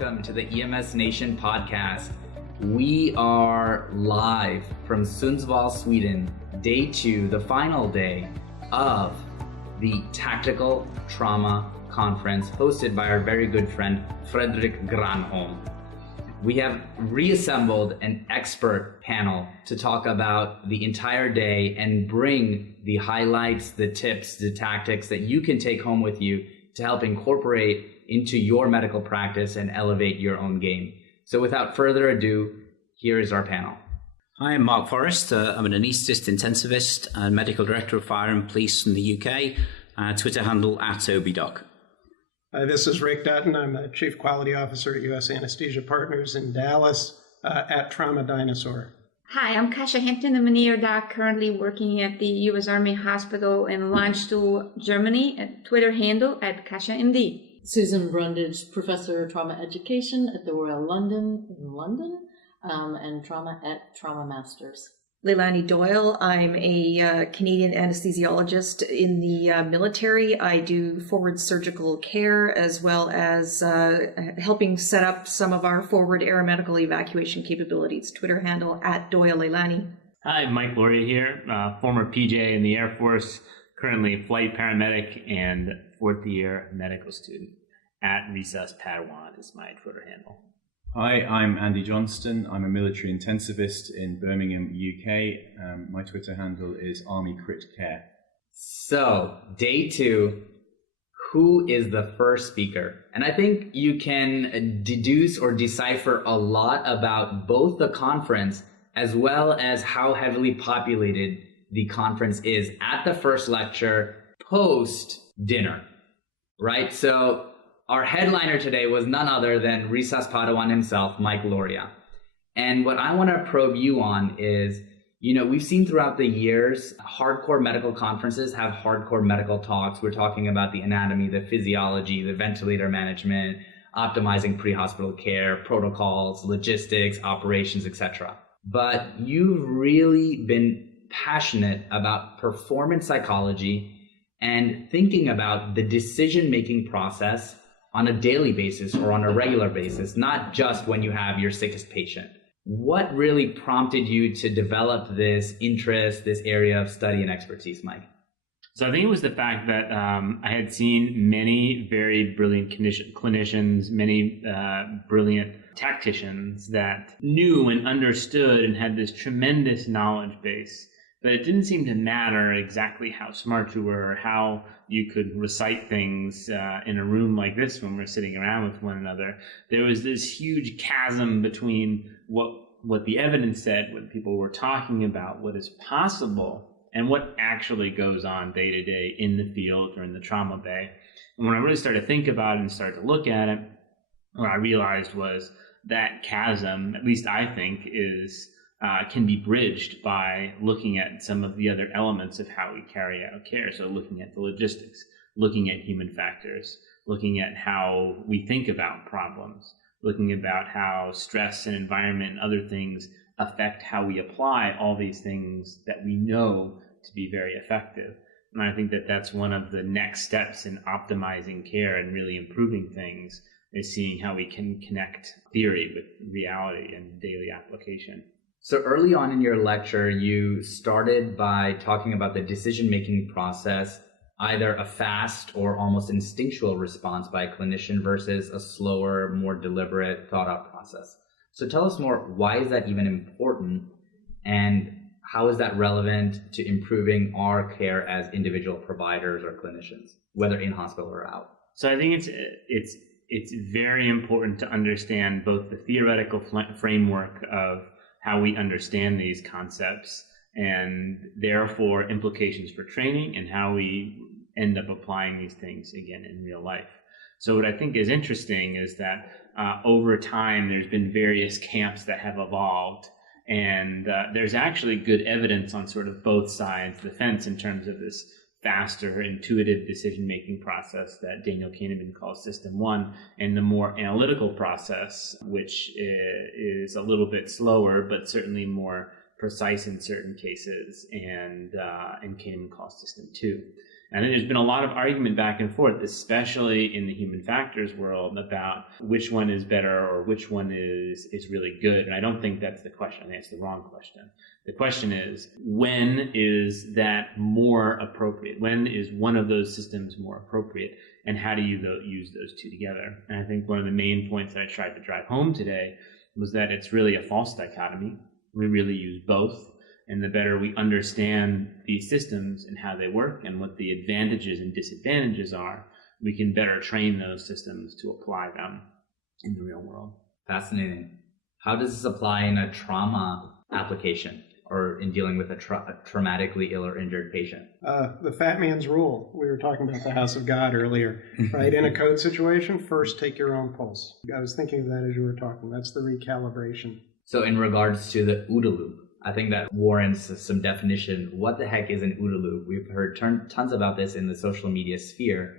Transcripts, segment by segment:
welcome to the EMSNation podcast. We are live from Sundsvall, Sweden, day 2, the final day of the Tactical Trauma Conference hosted by our very good friend, Fredrik Granholm. We have reassembled an expert panel to talk about the entire day and bring the highlights, the tips, the tactics that you can take home with you to help incorporate into your medical practice and elevate your own game. So without further ado, here is our panel. Hi, I'm Mark Forrest. I'm an anaesthetist intensivist and medical director of fire and police in the UK. Twitter handle @OBDoc. This is Rick Dutton. I'm the Chief Quality Officer at U.S. Anesthesia Partners in Dallas at Trauma Dinosaur. Hi, I'm Kasia Hamptom. I'm an ER doc currently working at the U.S. Army Hospital in Landstuhl, Germany, at Twitter handle @KasiaMD. Susan Brundage, Professor of Trauma Education at the Royal London in London, and Trauma at Trauma Masters. Leilani Doyle. I'm a Canadian anesthesiologist in the military. I do forward surgical care as well as helping set up some of our forward aeromedical evacuation capabilities. Twitter handle @DoyleLeilani. Hi, Mike Lauria here, former PJ in the Air Force, currently a flight paramedic and fourth-year medical student. @Resus Padawan is my Twitter handle. Hi, I'm Andy Johnston. I'm a military intensivist in Birmingham, UK. My Twitter handle is Army Crit Care. So, day 2, who is the first speaker? And I think you can deduce or decipher a lot about both the conference as well as how heavily populated the conference is at the first lecture post-dinner, right? So, our headliner today was none other than Resus Padawan himself, Mike Lauria. And what I want to probe you on is, we've seen throughout the years, hardcore medical conferences have hardcore medical talks. We're talking about the anatomy, the physiology, the ventilator management, optimizing pre-hospital care, protocols, logistics, operations, etc. But you've really been passionate about performance psychology and thinking about the decision-making process on a daily basis or on a regular basis, not just when you have your sickest patient. What really prompted you to develop this interest, this area of study and expertise, Mike? So I think it was the fact that I had seen many very brilliant clinicians, many brilliant tacticians that knew and understood and had this tremendous knowledge base. But it didn't seem to matter exactly how smart you were or how you could recite things in a room like this when we're sitting around with one another. There was this huge chasm between what the evidence said, what people were talking about, what is possible, and what actually goes on day to day in the field or in the trauma bay. And when I really started to think about it and started to look at it, what I realized was that chasm, at least I think, can be bridged by looking at some of the other elements of how we carry out care. So looking at the logistics, looking at human factors, looking at how we think about problems, looking about how stress and environment and other things affect how we apply all these things that we know to be very effective. And I think that that's one of the next steps in optimizing care and really improving things, is seeing how we can connect theory with reality and daily application. So early on in your lecture, you started by talking about the decision-making process, either a fast or almost instinctual response by a clinician versus a slower, more deliberate, thought-out process. So tell us more, why is that even important, and how is that relevant to improving our care as individual providers or clinicians, whether in hospital or out? So I think it's very important to understand both the theoretical framework of how we understand these concepts and therefore implications for training and how we end up applying these things again in real life. So what I think is interesting is that over time there's been various camps that have evolved, and there's actually good evidence on sort of both sides of the fence in terms of this faster, intuitive decision-making process that Daniel Kahneman calls System 1, and the more analytical process, which is a little bit slower, but certainly more precise in certain cases, and Kahneman calls System 2. And then there's been a lot of argument back and forth, especially in the human factors world, about which one is better or which one is really good. And I don't think that's the question. I think it's the wrong question. The question is, when is that more appropriate? When is one of those systems more appropriate? And how do you use those two together? And I think one of the main points that I tried to drive home today was that it's really a false dichotomy. We really use both. And the better we understand these systems and how they work and what the advantages and disadvantages are, we can better train those systems to apply them in the real world. Fascinating. How does this apply in a trauma application or in dealing with a traumatically ill or injured patient? The fat man's rule. We were talking about the house of God earlier, right? In a code situation, first take your own pulse. I was thinking of that as you were talking. That's the recalibration. So in regards to the OODA loop, I think that warrants some definition. What the heck is an OODA loop? We've heard tons about this in the social media sphere.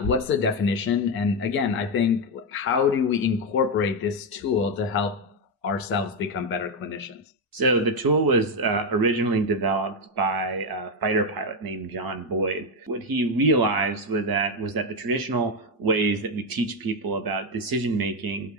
What's the definition? And again, I think, how do we incorporate this tool to help ourselves become better clinicians? So the tool was originally developed by a fighter pilot named John Boyd. What he realized was that the traditional ways that we teach people about decision making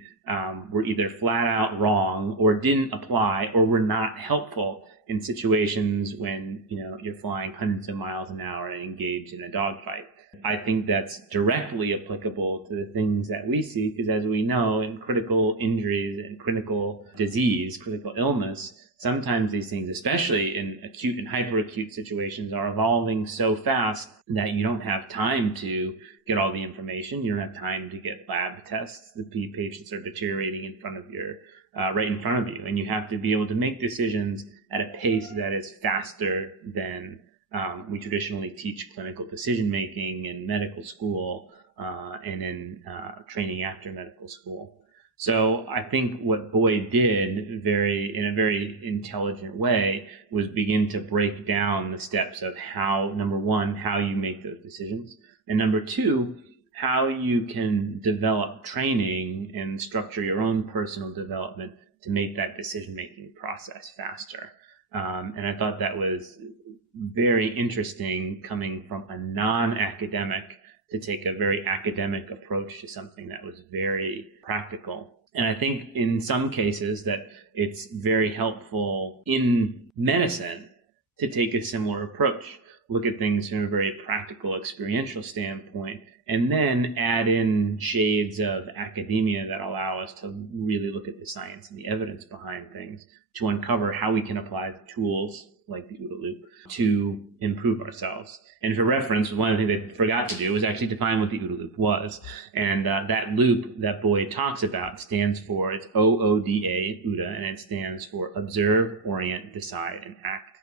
were either flat out wrong or didn't apply or were not helpful in situations when you're flying hundreds of miles an hour and engaged in a dogfight. I think that's directly applicable to the things that we see, because as we know, in critical injuries and critical disease, critical illness, sometimes these things, especially in acute and hyperacute situations, are evolving so fast that you don't have time to get all the information. You don't have time to get lab tests. The patients are deteriorating in front of right in front of you, and you have to be able to make decisions at a pace that is faster than we traditionally teach clinical decision making in medical school and in training after medical school. So I think what Boyd did in a very intelligent way was begin to break down the steps of how, number one, how you make those decisions, and number two, how you can develop training and structure your own personal development to make that decision-making process faster. And I thought that was very interesting, coming from a non-academic to take a very academic approach to something that was very practical. And I think in some cases that it's very helpful in medicine to take a similar approach, look at things from a very practical, experiential standpoint, and then add in shades of academia that allow us to really look at the science and the evidence behind things to uncover how we can apply the tools like the OODA loop to improve ourselves. And for reference, one of the things they forgot to do was actually define what the OODA loop was. And that loop that Boyd talks about stands for, it's OODA, OODA, and it stands for Observe, Orient, Decide, and Act.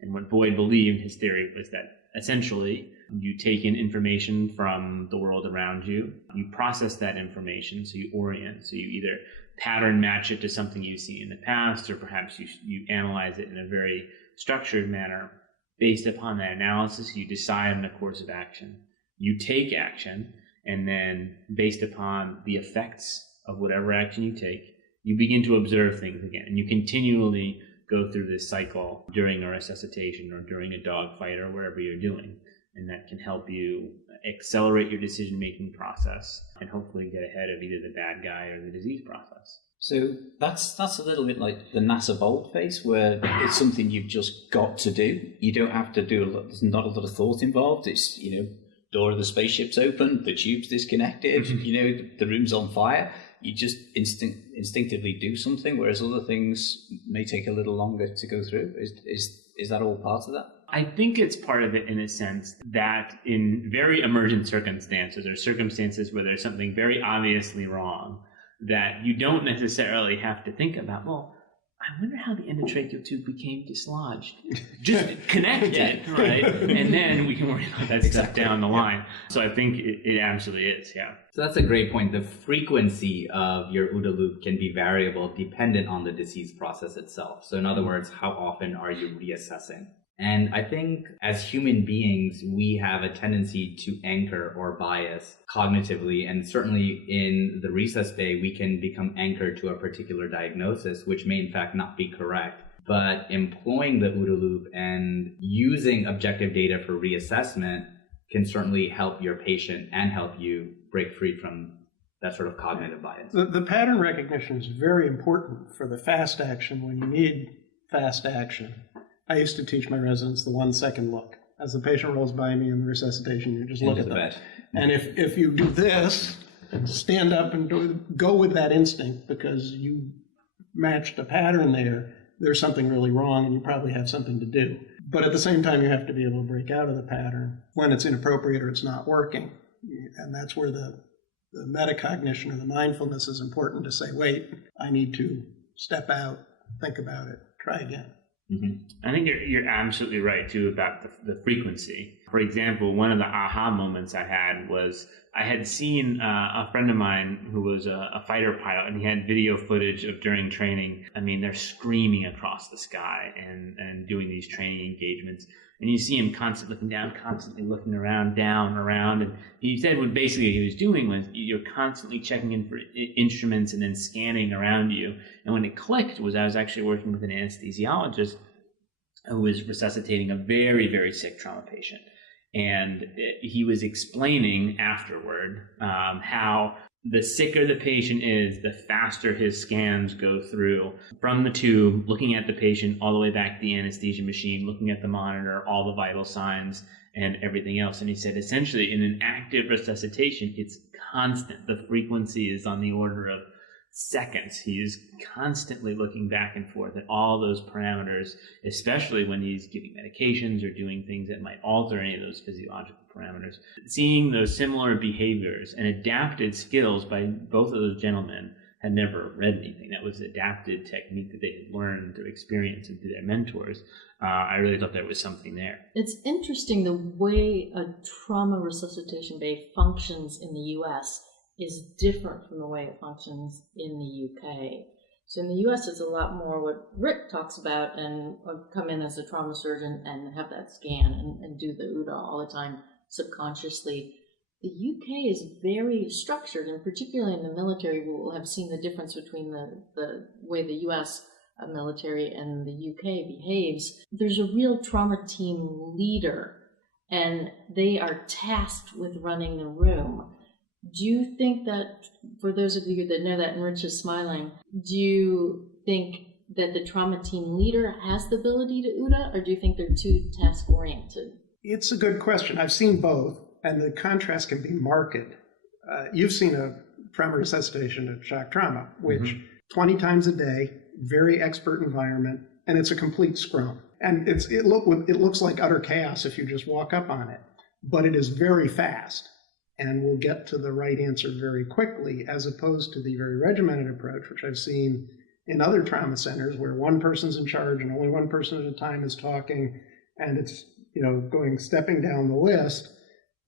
And what Boyd believed, his theory was that essentially you take in information from the world around you, you process that information, so you orient, so you either pattern match it to something you've seen in the past, or perhaps you analyze it in a very structured manner. Based upon that analysis, you decide on a course of action. You take action, and then based upon the effects of whatever action you take, you begin to observe things again, and you continually go through this cycle during a resuscitation or during a dogfight or wherever you're doing. And that can help you accelerate your decision-making process and hopefully get ahead of either the bad guy or the disease process. So that's a little bit like the NASA bold phase, where it's something you've just got to do. You don't have to do there's not a lot of thought involved. It's, door of the spaceship's open, the tube's disconnected, the room's on fire. You just instinctively do something, whereas other things may take a little longer to go through. Is that all part of that? I think it's part of it in a sense that in very emergent circumstances, or circumstances where there's something very obviously wrong, that you don't necessarily have to think about, well, I wonder how the endotracheal tube became dislodged. Just connect it, right? And then we can worry about that stuff down the line. So I think it absolutely is, yeah. So that's a great point. The frequency of your OODA loop can be variable dependent on the disease process itself. So in other words, how often are you reassessing? And I think as human beings, we have a tendency to anchor or bias cognitively. And certainly in the resus bay, we can become anchored to a particular diagnosis, which may in fact not be correct. But employing the OODA loop and using objective data for reassessment can certainly help your patient and help you break free from that sort of cognitive bias. The pattern recognition is very important for the fast action when you need fast action. I used to teach my residents the 1 second look. As the patient rolls by me in the resuscitation, you just look at them. And if you do this, stand up and go with that instinct because you matched a pattern there, there's something really wrong and you probably have something to do. But at the same time, you have to be able to break out of the pattern when it's inappropriate or it's not working. And that's where the metacognition or the mindfulness is important to say, wait, I need to step out, think about it, try again. I think you're absolutely right, too, about the frequency. For example, one of the aha moments I had was I had seen a friend of mine who was a fighter pilot, and he had video footage of during training. I mean, they're screaming across the sky and doing these training engagements. And you see him constantly looking down, constantly looking around, down, around. And he said what basically he was doing was you're constantly checking in for instruments and then scanning around you. And when it clicked was I was actually working with an anesthesiologist who was resuscitating a very, very sick trauma patient. And he was explaining afterward how the sicker the patient is, the faster his scans go through from the tube, looking at the patient all the way back to the anesthesia machine, looking at the monitor, all the vital signs and everything else. And he said, essentially, in an active resuscitation, it's constant. The frequency is on the order of seconds. He is constantly looking back and forth at all those parameters, especially when he's giving medications or doing things that might alter any of those physiological parameters. Seeing those similar behaviors and adapted skills by both of those gentlemen had never read anything. That was adapted technique that they had learned through experience and through their mentors. I really thought there was something there. It's interesting the way a trauma resuscitation bay functions in the U.S. is different from the way it functions in the UK. So in the US, it's a lot more what Rick talks about and come in as a trauma surgeon and have that scan and do the OODA all the time subconsciously. The UK is very structured, and particularly in the military, we'll have seen the difference between the way the US military and the UK behaves. There's a real trauma team leader, and they are tasked with running the room. Do you think that, for those of you that know that, and Rich is smiling, do you think that the trauma team leader has the ability to OODA, or do you think they're too task-oriented? It's a good question. I've seen both, and the contrast can be marked. You've seen a trauma resuscitation at shock trauma, which 20 times a day, very expert environment, and it's a complete scrum. And it looks like utter chaos if you just walk up on it, but it is very fast. And we'll get to the right answer very quickly, as opposed to the very regimented approach, which I've seen in other trauma centers where one person's in charge and only one person at a time is talking, and it's stepping down the list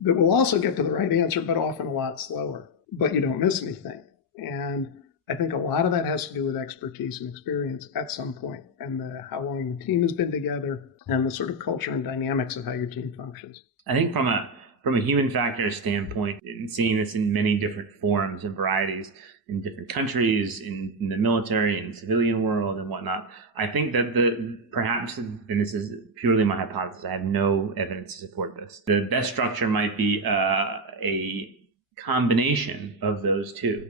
that will also get to the right answer, but often a lot slower, but you don't miss anything. And I think a lot of that has to do with expertise and experience at some point, and how long the team has been together, and the sort of culture and dynamics of how your team functions. I think from a human factor standpoint, and seeing this in many different forms and varieties in different countries, in the military and civilian world and whatnot, I think that perhaps, and this is purely my hypothesis, I have no evidence to support this, the best structure might be a combination of those two.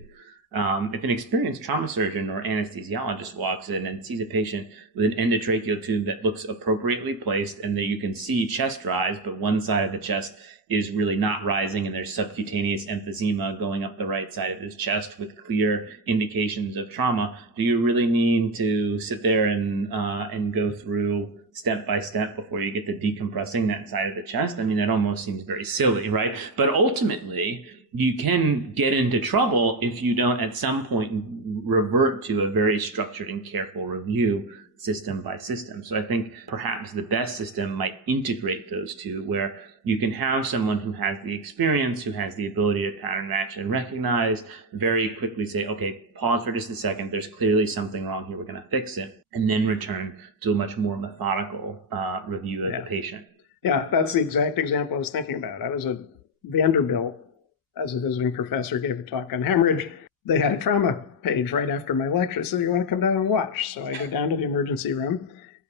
If an experienced trauma surgeon or anesthesiologist walks in and sees a patient with an endotracheal tube that looks appropriately placed and that you can see chest rise, but one side of the chest is really not rising and there's subcutaneous emphysema going up the right side of his chest with clear indications of trauma, do you really need to sit there and go through step by step before you get to decompressing that side of the chest? I mean, that almost seems very silly, right? But ultimately, you can get into trouble if you don't at some point revert to a very structured and careful review system by system. So I think perhaps the best system might integrate those two, where you can have someone who has the experience, who has the ability to pattern match and recognize, very quickly say, okay, pause for just a second, there's clearly something wrong here, we're going to fix it, and then return to a much more methodical review of the patient. Yeah, that's the exact example I was thinking about. I was at Vanderbilt as a visiting professor, gave a talk on hemorrhage. They had a trauma page right after my lecture. I said, you want to come down and watch? So I go down to the emergency room,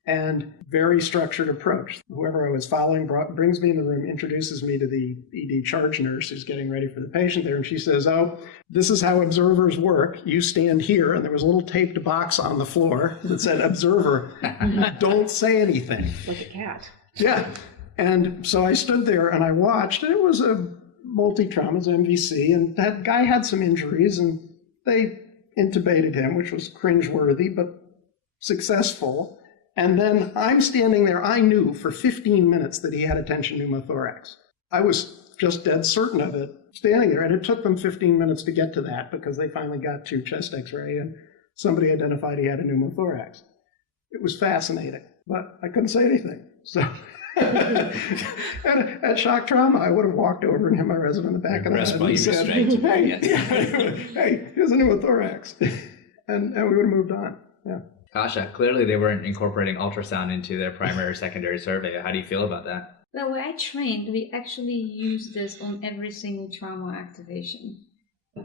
and very structured approach. Whoever I was following brings me in the room, introduces me to the ED charge nurse who's getting ready for the patient there, and she says, "Oh, this is how observers work. You stand here," and there was a little taped box on the floor that said, "Observer, don't say anything." Like a cat. Yeah. And so I stood there and I watched, and it was a multi-traumas MVC, and that guy had some injuries, and they intubated him, which was cringeworthy, but successful. And then I'm standing there. I knew for 15 minutes that he had a tension pneumothorax. I was just dead certain of it, standing there. And it took them 15 minutes to get to that because they finally got to chest x-ray and somebody identified he had a pneumothorax. It was fascinating, but I couldn't say anything. So at shock trauma, I would have walked over and hit my resident in the back of the head and said, hey, here's a pneumothorax. and we would have moved on. Yeah. Kasia, clearly they weren't incorporating ultrasound into their primary or secondary survey. How do you feel about that? Well, where I trained, we actually use this on every single trauma activation.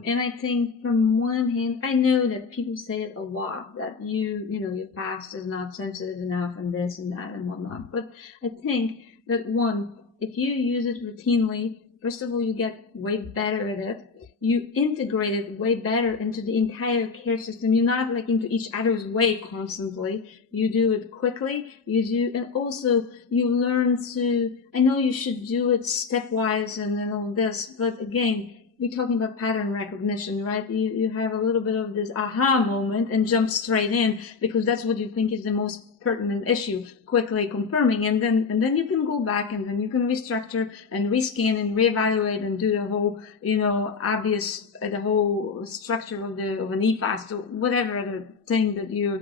And I think from one hand, I know that people say it a lot, that your past is not sensitive enough and this and that and whatnot. But I think that one, if you use it routinely, first of all, you get way better at it. You integrate it way better into the entire care system. You're not like into each other's way constantly. You do it quickly. And also you learn to, I know you should do it stepwise and all this, but again, we're talking about pattern recognition, right? You have a little bit of this aha moment and jump straight in because that's what you think is the most pertinent issue, quickly confirming, and then you can go back and then you can restructure and rescan and reevaluate and do the whole, the whole structure of an EFAST or whatever the thing that you're,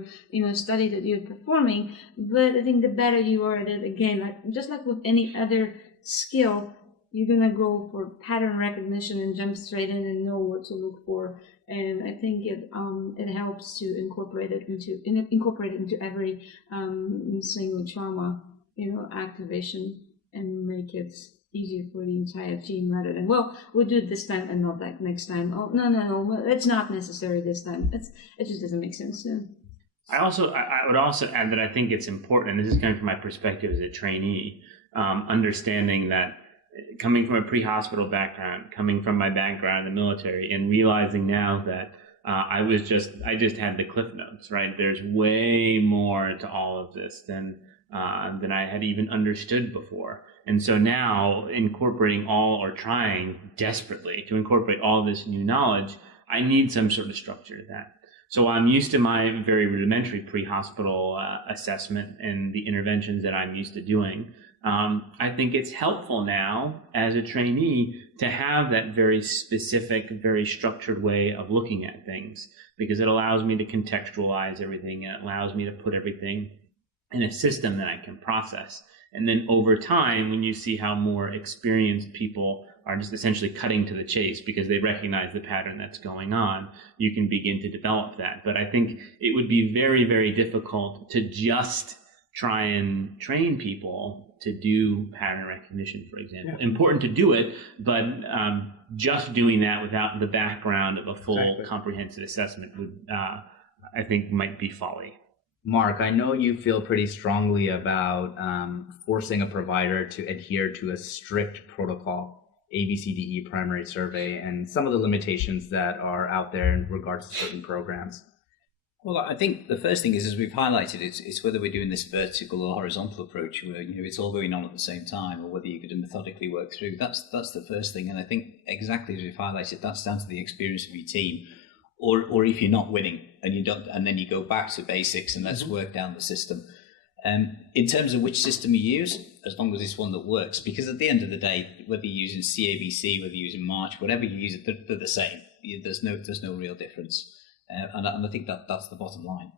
study that you're performing. But I think the better you are at it, again, just like with any other skill, you're gonna go for pattern recognition and jump straight in and know what to look for. And I think it helps to incorporate it into every single trauma, activation, and make it easier for the entire team rather than, well, we'll do it this time and not that next time. Oh, no, it's not necessary this time. It just doesn't make sense. Yeah. I would also add that I think it's important, and this is coming from my perspective as a trainee, understanding that coming from a pre-hospital background, coming from my background in the military, and realizing now that I just had the cliff notes, right? There's way more to all of this than I had even understood before. And so now incorporating trying desperately to incorporate all this new knowledge, I need some sort of structure to that. So I'm used to my very rudimentary pre-hospital assessment and the interventions that I'm used to doing. I think it's helpful now as a trainee to have that very specific, very structured way of looking at things, because it allows me to contextualize everything. It allows me to put everything in a system that I can process. And then over time, when you see how more experienced people are just essentially cutting to the chase because they recognize the pattern that's going on, you can begin to develop that. But I think it would be very, very difficult to just try and train people to do pattern recognition, for example. Yeah. Important to do it, but just doing that without the background of a full comprehensive assessment would, I think, might be folly. Mark, I know you feel pretty strongly about forcing a provider to adhere to a strict protocol, ABCDE primary survey, and some of the limitations that are out there in regards to certain programs. Well, I think the first thing is, as we've highlighted, it's whether we're doing this vertical or horizontal approach where it's all going on at the same time, or whether you could methodically work through. That's the first thing, and I think exactly as we've highlighted, that's down to the experience of your team, or if you're not winning and you don't, and then you go back to basics and let's work down the system. In terms of which system you use, as long as it's one that works, because at the end of the day, whether you're using CABC, whether you're using March, whatever you use, they're the same. There's no real difference. And I think that's the bottom line.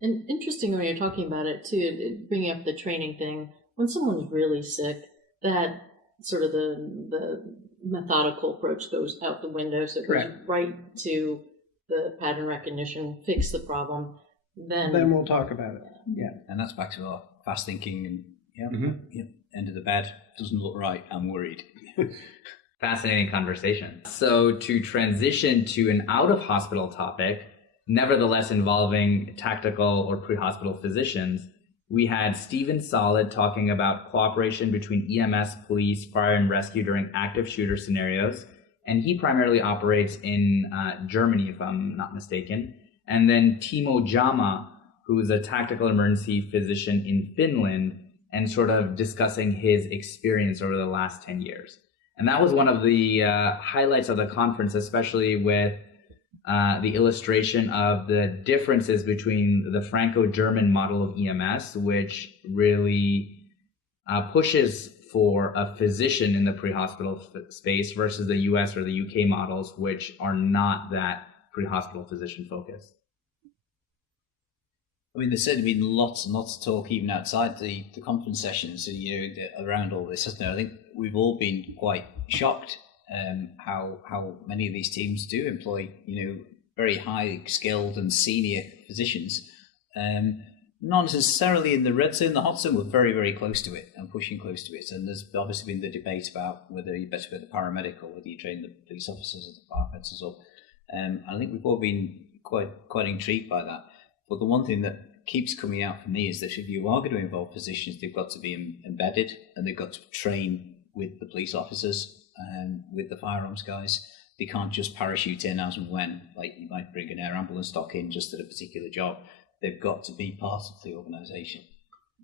And interesting when you're talking about it too, bringing up the training thing. When someone's really sick, that sort of the methodical approach goes out the window. So it goes right to the pattern recognition, fix the problem. Then we'll talk about it. Yeah, and that's back to our fast thinking and end of the bed doesn't look right. I'm worried. Fascinating conversation. So to transition to an out-of-hospital topic, nevertheless involving tactical or pre-hospital physicians, We had Stephen Solid talking about cooperation between EMS, police, fire, and rescue during active shooter scenarios. And he primarily operates in Germany, if I'm not mistaken. And then Timo Jama, who is a tactical emergency physician in Finland, and sort of discussing his experience over the last 10 years. And that was one of the highlights of the conference, especially with the illustration of the differences between the Franco-German model of EMS, which really pushes for a physician in the pre-hospital space versus the US or the UK models, which are not that pre-hospital physician focused. I mean, there's certainly been lots and lots of talk even outside the conference sessions, around all this, hasn't there? I think we've all been quite shocked how many of these teams do employ, very high skilled and senior physicians. Not necessarily in the red zone, the hot zone. We're very, very close to it and pushing close to it. And there's obviously been the debate about whether you better be the paramedic or whether you train the police officers or the firefighters up. I think we've all been quite intrigued by that. But the one thing that keeps coming out for me is that if you are going to involve physicians, they've got to be embedded and they've got to train with the police officers and with the firearms guys. They can't just parachute in as and when, like you might bring an air ambulance doc in just at a particular job. They've got to be part of the organisation.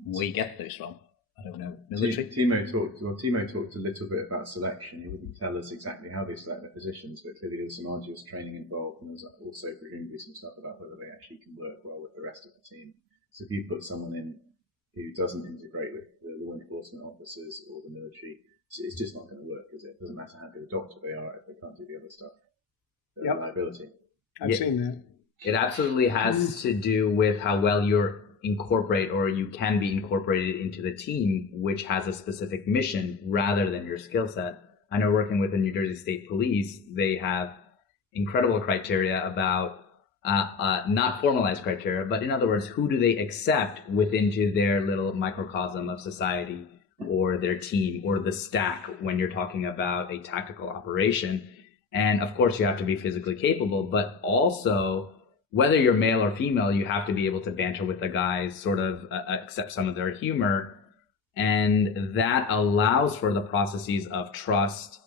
Where you get those from, I don't know. Military? Timo talked a little bit about selection. He wouldn't tell us exactly how they select their positions, but clearly there's some arduous training involved, and there's also presumably some stuff about whether they actually can work well with the rest of the team. So if you put someone in who doesn't integrate with the law enforcement officers or the military, it's just not going to work, is it? It doesn't matter how good a doctor they are if they can't do the other stuff. The reliability. I've seen that. It absolutely has to do with how well you're incorporate or you can be incorporated into the team, which has a specific mission rather than your skill set. I know working with the New Jersey State Police, they have incredible criteria about not formalized criteria, but in other words, who do they accept within their little microcosm of society or their team or the stack when you're talking about a tactical operation. And of course, you have to be physically capable, but also whether you're male or female, you have to be able to banter with the guys, sort of accept some of their humor. And that allows for the processes of trust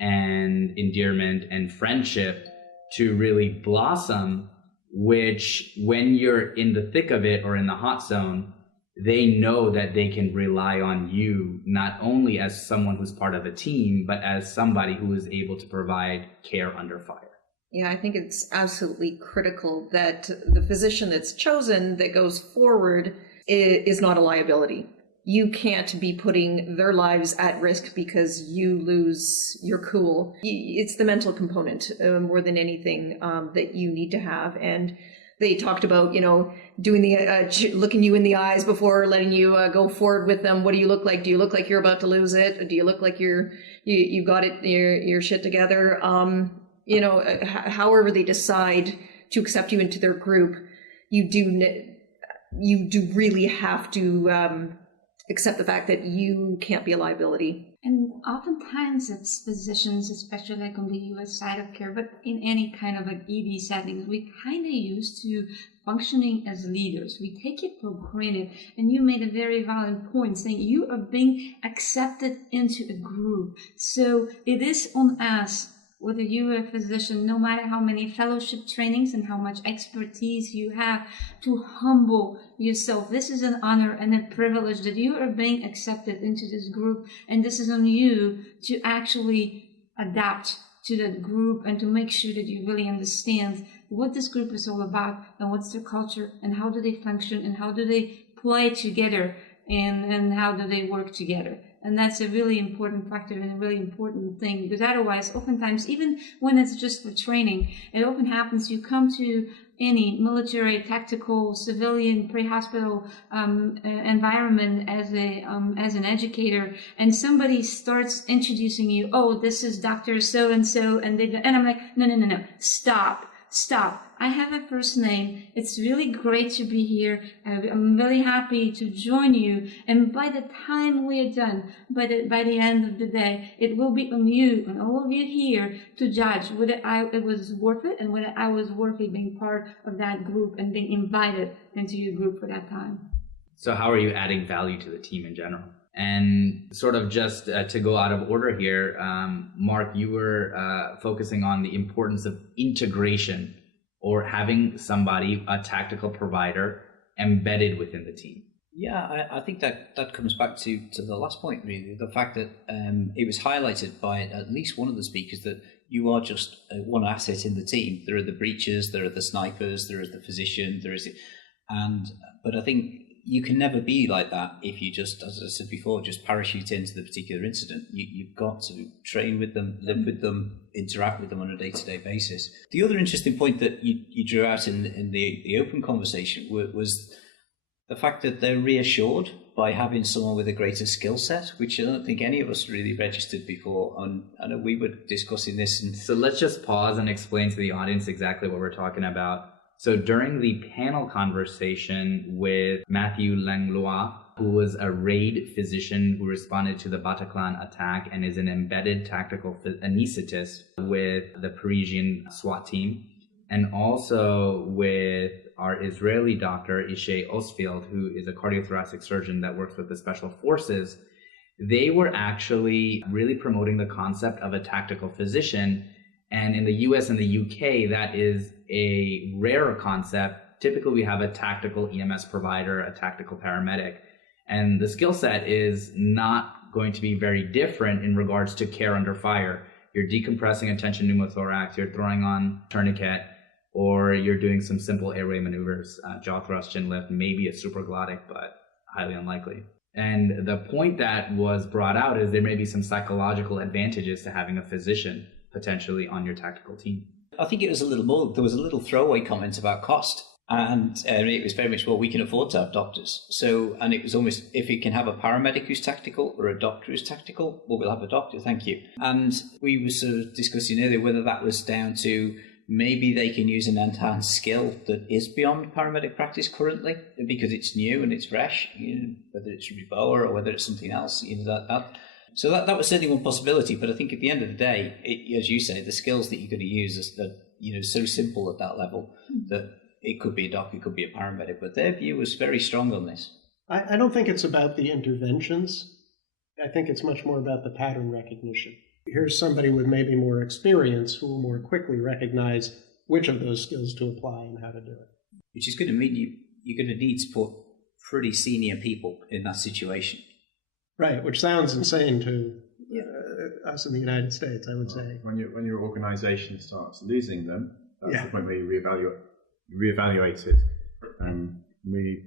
and endearment and friendship to really blossom, which when you're in the thick of it or in the hot zone, they know that they can rely on you, not only as someone who's part of a team, but as somebody who is able to provide care under fire. Yeah, I think it's absolutely critical that the physician that's chosen that goes forward is not a liability. You can't be putting their lives at risk because you lose your cool. It's the mental component more than anything that you need to have. And they talked about, doing the looking you in the eyes before letting you go forward with them. What do you look like? Do you look like you're about to lose it? Or do you look like you got it your shit together? However they decide to accept you into their group, you do really have to accept the fact that you can't be a liability. And oftentimes it's physicians, especially like on the U.S. side of care, but in any kind of ED settings, we kind of used to functioning as leaders. We take it for granted. And you made a very valid point saying you are being accepted into a group. So it is on us, whether you're a physician, no matter how many fellowship trainings and how much expertise you have, to humble yourself. This is an honor and a privilege that you are being accepted into this group, and this is on you to actually adapt to that group and to make sure that you really understand what this group is all about and what's their culture and how do they function and how do they play together and how do they work together. And that's a really important factor and a really important thing, because otherwise, oftentimes, even when it's just for training, it often happens you come to any military, tactical, civilian, pre-hospital environment as an educator, and somebody starts introducing you, oh, this is Dr. So-and-so, and I'm like, no, stop. I have a first name. It's really great to be here. I'm really happy to join you. And by the time we are done, by the end of the day, it will be on you and all of you here to judge whether it was worth it and whether I was worthy being part of that group and being invited into your group for that time. So how are you adding value to the team in general? And sort of just to go out of order here, Mark, you were focusing on the importance of integration or having somebody, a tactical provider, embedded within the team. Yeah, I think that comes back to the last point, really. The fact that it was highlighted by at least one of the speakers that you are just one asset in the team. There are the breachers, there are the snipers, there is the physician, but I think you can never be like that if you just, as I said before, just parachute into the particular incident. You've got to train with them, live with them, interact with them on a day-to-day basis. The other interesting point that you drew out in the open conversation was the fact that they're reassured by having someone with a greater skill set, which I don't think any of us really registered before. And I know we were discussing this. So let's just pause and explain to the audience exactly what we're talking about. So during the panel conversation with Matthew Langlois, who was a raid physician who responded to the Bataclan attack and is an embedded tactical anesthetist with the Parisian SWAT team, and also with our Israeli doctor, Ishay Osfield, who is a cardiothoracic surgeon that works with the Special Forces, they were actually really promoting the concept of a tactical physician. And in the US and the UK, that is a rarer concept. Typically, we have a tactical EMS provider, a tactical paramedic, and the skill set is not going to be very different in regards to care under fire. You're decompressing a tension pneumothorax, you're throwing on tourniquet, or you're doing some simple airway maneuvers, jaw thrust, chin lift, maybe a supraglottic, but highly unlikely. And the point that was brought out is there may be some psychological advantages to having a physician potentially on your tactical team. I think it was a little more, there was a little throwaway comment about cost. And it was very much, well, we can afford to have doctors. So, and it was almost, if we can have a paramedic who's tactical or a doctor who's tactical, well, we'll have a doctor, thank you. And we were sort of discussing earlier whether that was down to maybe they can use an enhanced skill that is beyond paramedic practice currently because it's new and it's fresh, whether it's Reboa or whether it's something else, So that was certainly one possibility, but I think at the end of the day, as you say, the skills that you're going to use are so simple at that level that it could be a doc, it could be a paramedic, but their view was very strong on this. I don't think it's about the interventions. I think it's much more about the pattern recognition. Here's somebody with maybe more experience who will more quickly recognize which of those skills to apply and how to do it. Which is going to mean you're going to need to put pretty senior people in that situation. Right, which sounds insane to us in the United States, I would say. When your organisation starts losing them, that's the point where you reevaluate it. We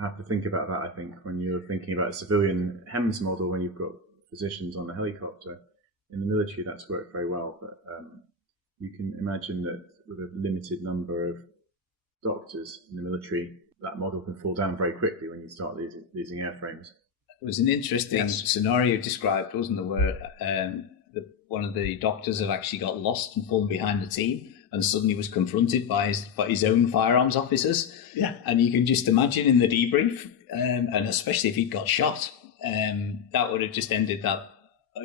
have to think about that, I think, when you're thinking about a civilian HEMS model, when you've got physicians on the helicopter. In the military, that's worked very well, but you can imagine that with a limited number of doctors in the military, that model can fall down very quickly when you start losing airframes. It was an interesting scenario described, wasn't there, where one of the doctors had actually got lost and fallen behind the team and suddenly was confronted by his own firearms officers. Yeah. And you can just imagine in the debrief, and especially if he'd got shot, that would have just ended that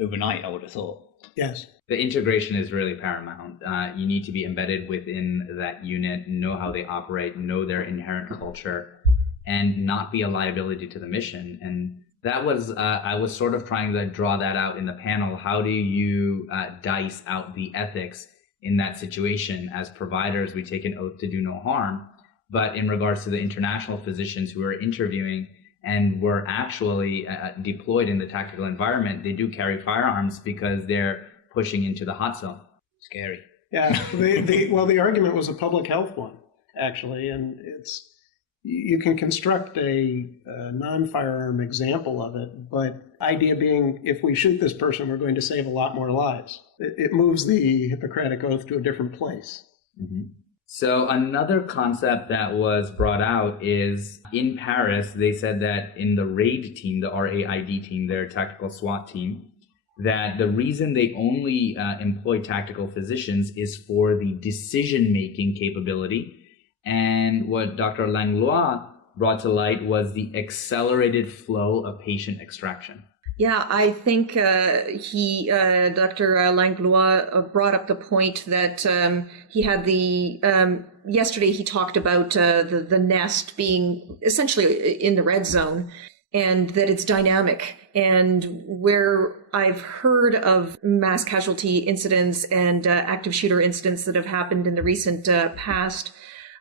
overnight, I would have thought. Yes. The integration is really paramount. You need to be embedded within that unit, know how they operate, know their inherent culture, and not be a liability to the mission. And that was, I was sort of trying to draw that out in the panel. How do you dice out the ethics in that situation? As providers, we take an oath to do no harm. But in regards to the international physicians who are interviewing and were actually deployed in the tactical environment, they do carry firearms because they're pushing into the hot zone. Scary. Yeah. The argument was a public health one, actually, and you can construct a non-firearm example of it, but idea being, if we shoot this person, we're going to save a lot more lives. It moves the Hippocratic Oath to a different place. Mm-hmm. So another concept that was brought out is in Paris, they said that in the RAID team, the RAID team, their tactical SWAT team, that the reason they only employ tactical physicians is for the decision-making capability. And what Dr. Langlois brought to light was the accelerated flow of patient extraction. Yeah, I think Dr. Langlois brought up the point that he had yesterday he talked about the nest being essentially in the red zone and that it's dynamic. And where I've heard of mass casualty incidents and active shooter incidents that have happened in the recent past,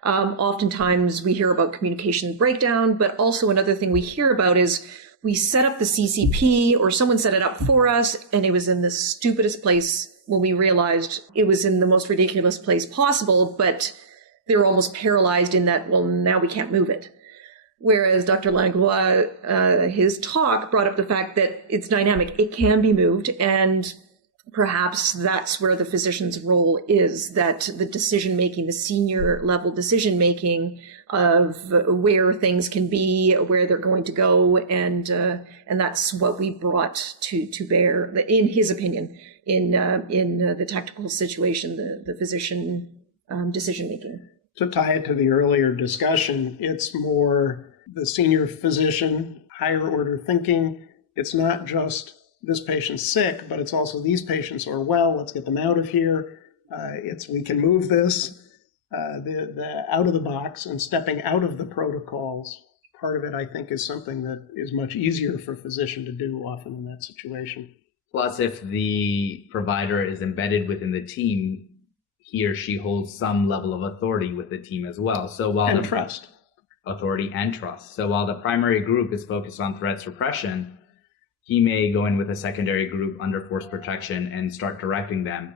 oftentimes we hear about communication breakdown, but also another thing we hear about is we set up the CCP or someone set it up for us and it was in the stupidest place when we realized it was in the most ridiculous place possible, but they were almost paralyzed in that, well, now we can't move it. Whereas Dr. Langlois, his talk brought up the fact that it's dynamic. It can be moved, and perhaps that's where the physician's role is, that the decision-making, the senior level decision-making of where things can be, where they're going to go, and that's what we brought to bear, in his opinion, in the tactical situation, the physician decision-making. To tie it to the earlier discussion, it's more the senior physician, higher order thinking. It's not just this patient's sick, but it's also these patients are well, let's get them out of here. We can move this, the out of the box and stepping out of the protocols. Part of it, I think, is something that is much easier for a physician to do often in that situation. Plus, if the provider is embedded within the team, he or she holds some level of authority with the team as well. And trust. Authority and trust. So while the primary group is focused on threat suppression, he may go in with a secondary group under force protection and start directing them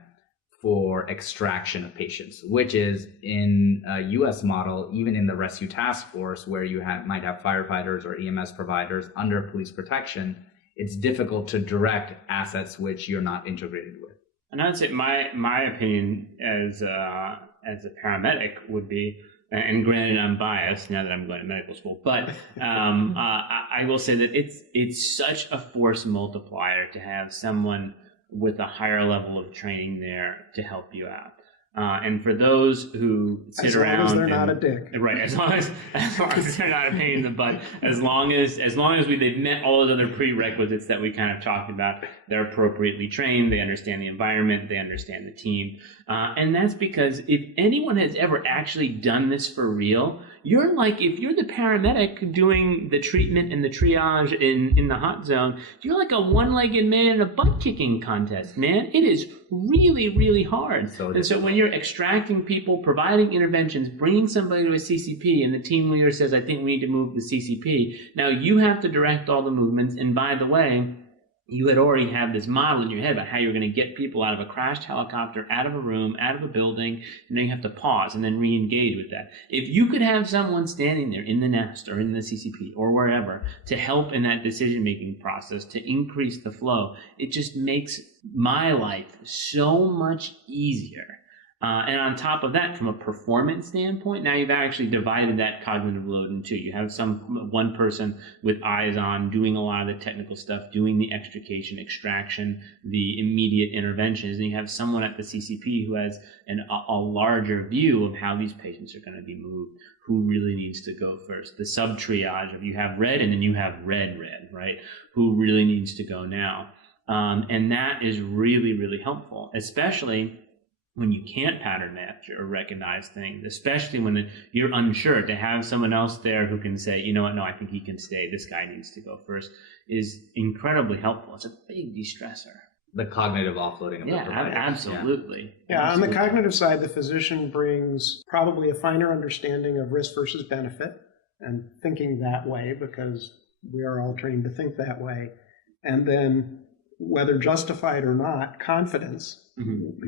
for extraction of patients, which is in a U.S. model, even in the rescue task force, where you might have firefighters or EMS providers under police protection, it's difficult to direct assets which you're not integrated with. And I'd say my opinion as a paramedic would be, and granted I'm biased now that I'm going to medical school, but I will say that it's such a force multiplier to have someone with a higher level of training there to help you out. And for those who sit around, as long as they're not a dick, right? As long as they're not a pain in the butt, as long as they've met all those other prerequisites that we kind of talked about, they're appropriately trained, they understand the environment, they understand the team, and that's because if anyone has ever actually done this for real, if you're the paramedic doing the treatment and the triage in the hot zone, you're like a one-legged man in a butt-kicking contest, man. It is really, really hard. And so when you're extracting people, providing interventions, bringing somebody to a CCP, and the team leader says, I think we need to move the CCP, now you have to direct all the movements, and by the way, you had already had this model in your head about how you're going to get people out of a crashed helicopter, out of a room, out of a building, and then you have to pause and then re-engage with that. If you could have someone standing there in the nest or in the CCP or wherever to help in that decision-making process to increase the flow, it just makes my life so much easier. And on top of that, from a performance standpoint, now you've actually divided that cognitive load in two. You have one person with eyes on doing a lot of the technical stuff, doing the extrication, extraction, the immediate interventions, and you have someone at the CCP who has a larger view of how these patients are going to be moved, who really needs to go first. The sub-triage of you have red and then you have red, right? Who really needs to go now? And that is really, really helpful, especially when you can't pattern match or recognize things, especially when you're unsure, to have someone else there who can say, you know what, no, I think he can stay, this guy needs to go first, is incredibly helpful. It's a big de-stressor. The cognitive offloading of the provider. Absolutely. Yeah, on the cognitive side, the physician brings probably a finer understanding of risk versus benefit and thinking that way, because we are all trained to think that way. And then, whether justified or not, confidence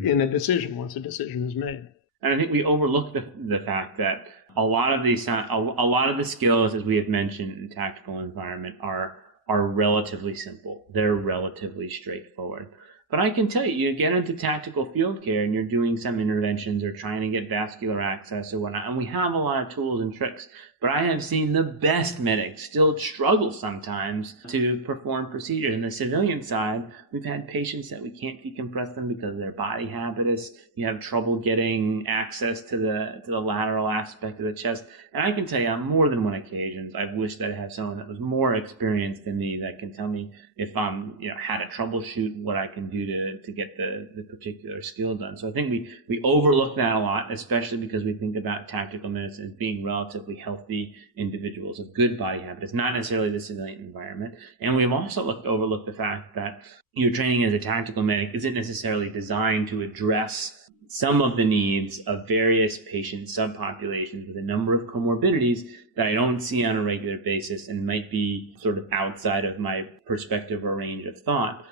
in a decision once a decision is made. And I think we overlook the fact that a lot of the skills, as we have mentioned in tactical environment, are relatively simple. They're relatively straightforward. But I can tell you, you get into tactical field care and you're doing some interventions or trying to get vascular access or whatnot, and we have a lot of tools and tricks. But I have seen the best medics still struggle sometimes to perform procedures. On the civilian side, we've had patients that we can't decompress them because of their body habitus. You have trouble getting access to the lateral aspect of the chest. And I can tell you on more than one occasions, I wish that I had someone that was more experienced than me that can tell me if I'm, how to troubleshoot, what I can do to get the particular skill done. So I think we overlook that a lot, especially because we think about tactical medicine as being relatively healthy individuals of good body habits, not necessarily the civilian environment. And we've also overlooked the fact that your training as a tactical medic isn't necessarily designed to address some of the needs of various patient subpopulations with a number of comorbidities that I don't see on a regular basis and might be sort of outside of my perspective or range of thought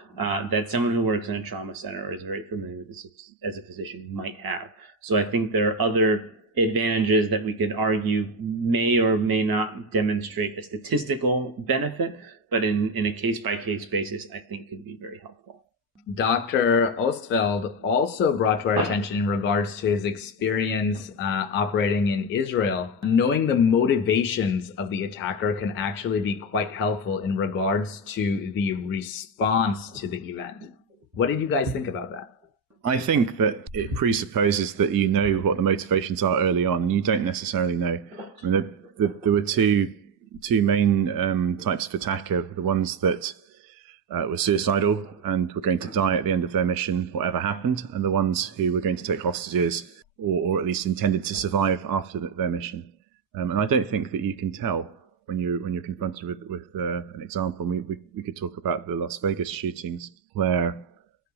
that someone who works in a trauma center or is very familiar with this as a physician might have. So I think there are other advantages that we could argue may or may not demonstrate a statistical benefit, but in a case-by-case basis, I think can be very helpful. Dr. Ostfeld also brought to our attention in regards to his experience operating in Israel. Knowing the motivations of the attacker can actually be quite helpful in regards to the response to the event. What did you guys think about that? I think that it presupposes that you know what the motivations are early on, and you don't necessarily know. I mean, there were two main types of attacker: the ones that were suicidal and were going to die at the end of their mission, whatever happened, and the ones who were going to take hostages or at least intended to survive after their mission. And I don't think that you can tell when you're confronted with an example. We could talk about the Las Vegas shootings where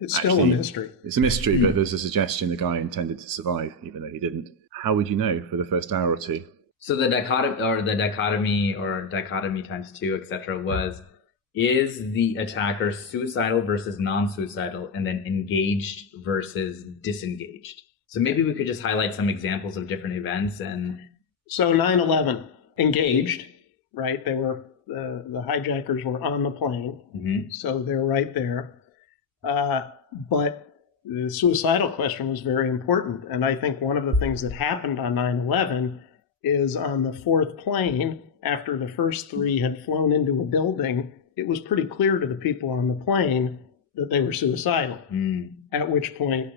it's still a mystery. It's a mystery, but there's a suggestion the guy intended to survive, even though he didn't. How would you know for the first hour or two? So the dichotomy times two, etc., was: is the attacker suicidal versus non-suicidal, and then engaged versus disengaged? So maybe we could just highlight some examples of different events. And so 9/11, engaged, right? They were the hijackers were on the plane, so they're right there. But the suicidal question was very important. And I think one of the things that happened on 9/11 is on the fourth plane, after the first three had flown into a building, it was pretty clear to the people on the plane that they were suicidal, at which point,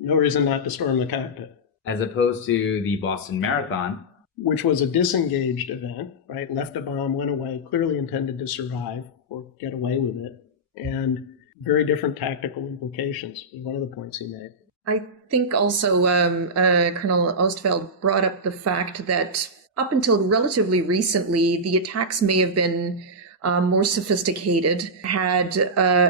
no reason not to storm the cockpit. As opposed to the Boston Marathon, which was a disengaged event, right? Left a bomb, went away, clearly intended to survive or get away with it. And very different tactical implications was one of the points he made. I think also Colonel Ostfeld brought up the fact that up until relatively recently, the attacks may have been more sophisticated, had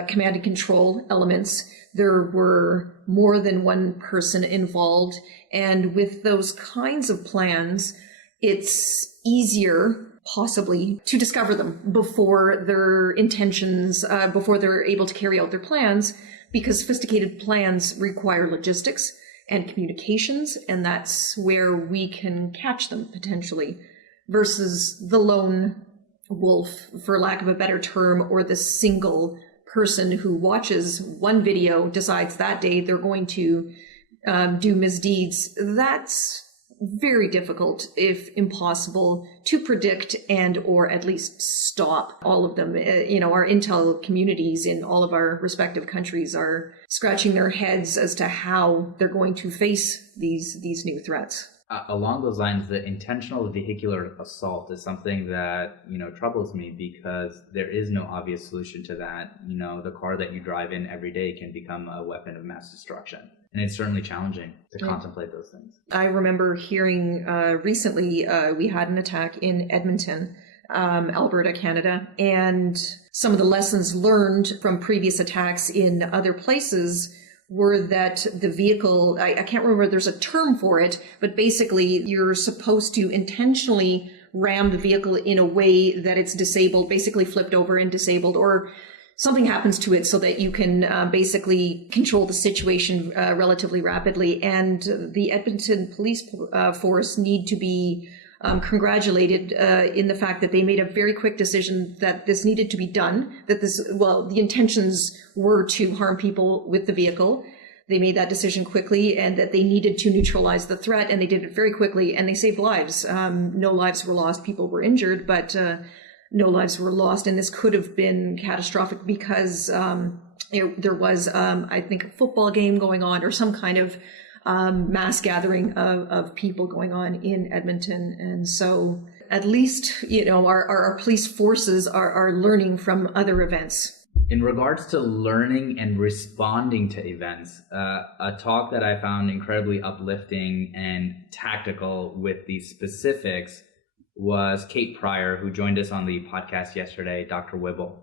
command and control elements. There were more than one person involved. And with those kinds of plans, it's easier possibly to discover them before their intentions, before they're able to carry out their plans, because sophisticated plans require logistics and communications, and that's where we can catch them potentially, versus the lone wolf, for lack of a better term, or the single person who watches one video, decides that day they're going to do misdeeds. That's very difficult, if impossible, to predict and or at least stop all of them. Our intel communities in all of our respective countries are scratching their heads as to how they're going to face these new threats. Along those lines, the intentional vehicular assault is something that, troubles me, because there is no obvious solution to that. The car that you drive in every day can become a weapon of mass destruction. And it's certainly challenging to contemplate those things. I remember hearing recently, we had an attack in Edmonton, Alberta, Canada, and some of the lessons learned from previous attacks in other places were that the vehicle, I can't remember, there's a term for it, but basically you're supposed to intentionally ram the vehicle in a way that it's disabled, basically flipped over and disabled, or something happens to it so that you can basically control the situation relatively rapidly. And the Edmonton police force need to be congratulated in the fact that they made a very quick decision that this needed to be done, that the intentions were to harm people with the vehicle. they made that decision quickly, and that they needed to neutralize the threat, and they did it very quickly, and they saved lives. No lives were lost. People were injured, but no lives were lost. And this could have been catastrophic because there was, I think, a football game going on or some kind of mass gathering of people going on in Edmonton. And so at least, our police forces are learning from other events. In regards to learning and responding to events, a talk that I found incredibly uplifting and tactical with the specifics was Kate Pryor, who joined us on the podcast yesterday, Dr. Wibble.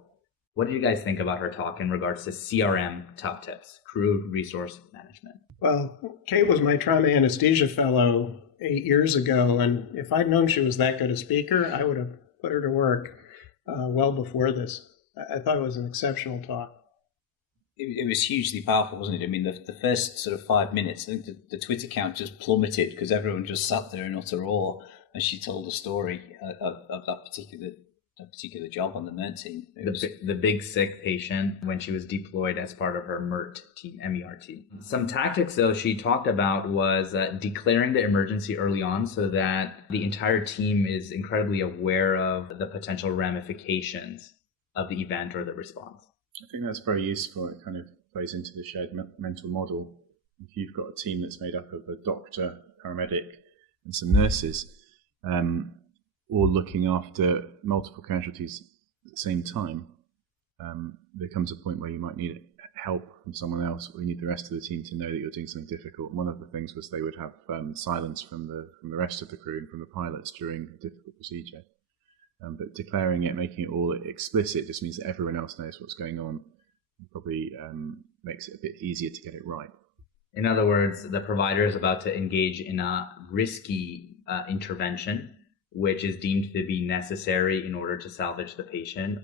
What did you guys think about her talk in regards to CRM top tips, crew resource management? Well, Kate was my trauma anesthesia fellow 8 years ago, and if I'd known she was that good a speaker, I would have put her to work well before this. I thought it was an exceptional talk. It was hugely powerful, wasn't it? I mean, the first sort of 5 minutes, I think the Twitter count just plummeted because everyone just sat there in utter awe as she told the story of that particular job on the MERT team. The big sick patient when she was deployed as part of her MERT team, MERT. Some tactics, though, she talked about was declaring the emergency early on so that the entire team is incredibly aware of the potential ramifications of the event or the response. I think that's very useful. It kind of plays into the shared mental model. If you've got a team that's made up of a doctor, paramedic, and some nurses, all looking after multiple casualties at the same time, there comes a point where you might need help from someone else, or you need the rest of the team to know that you're doing something difficult. One of the things was they would have silence from the rest of the crew and from the pilots during a difficult procedure. But declaring it, making it all explicit, just means that everyone else knows what's going on. It probably makes it a bit easier to get it right. In other words, the provider is about to engage in a risky intervention, which is deemed to be necessary in order to salvage the patient.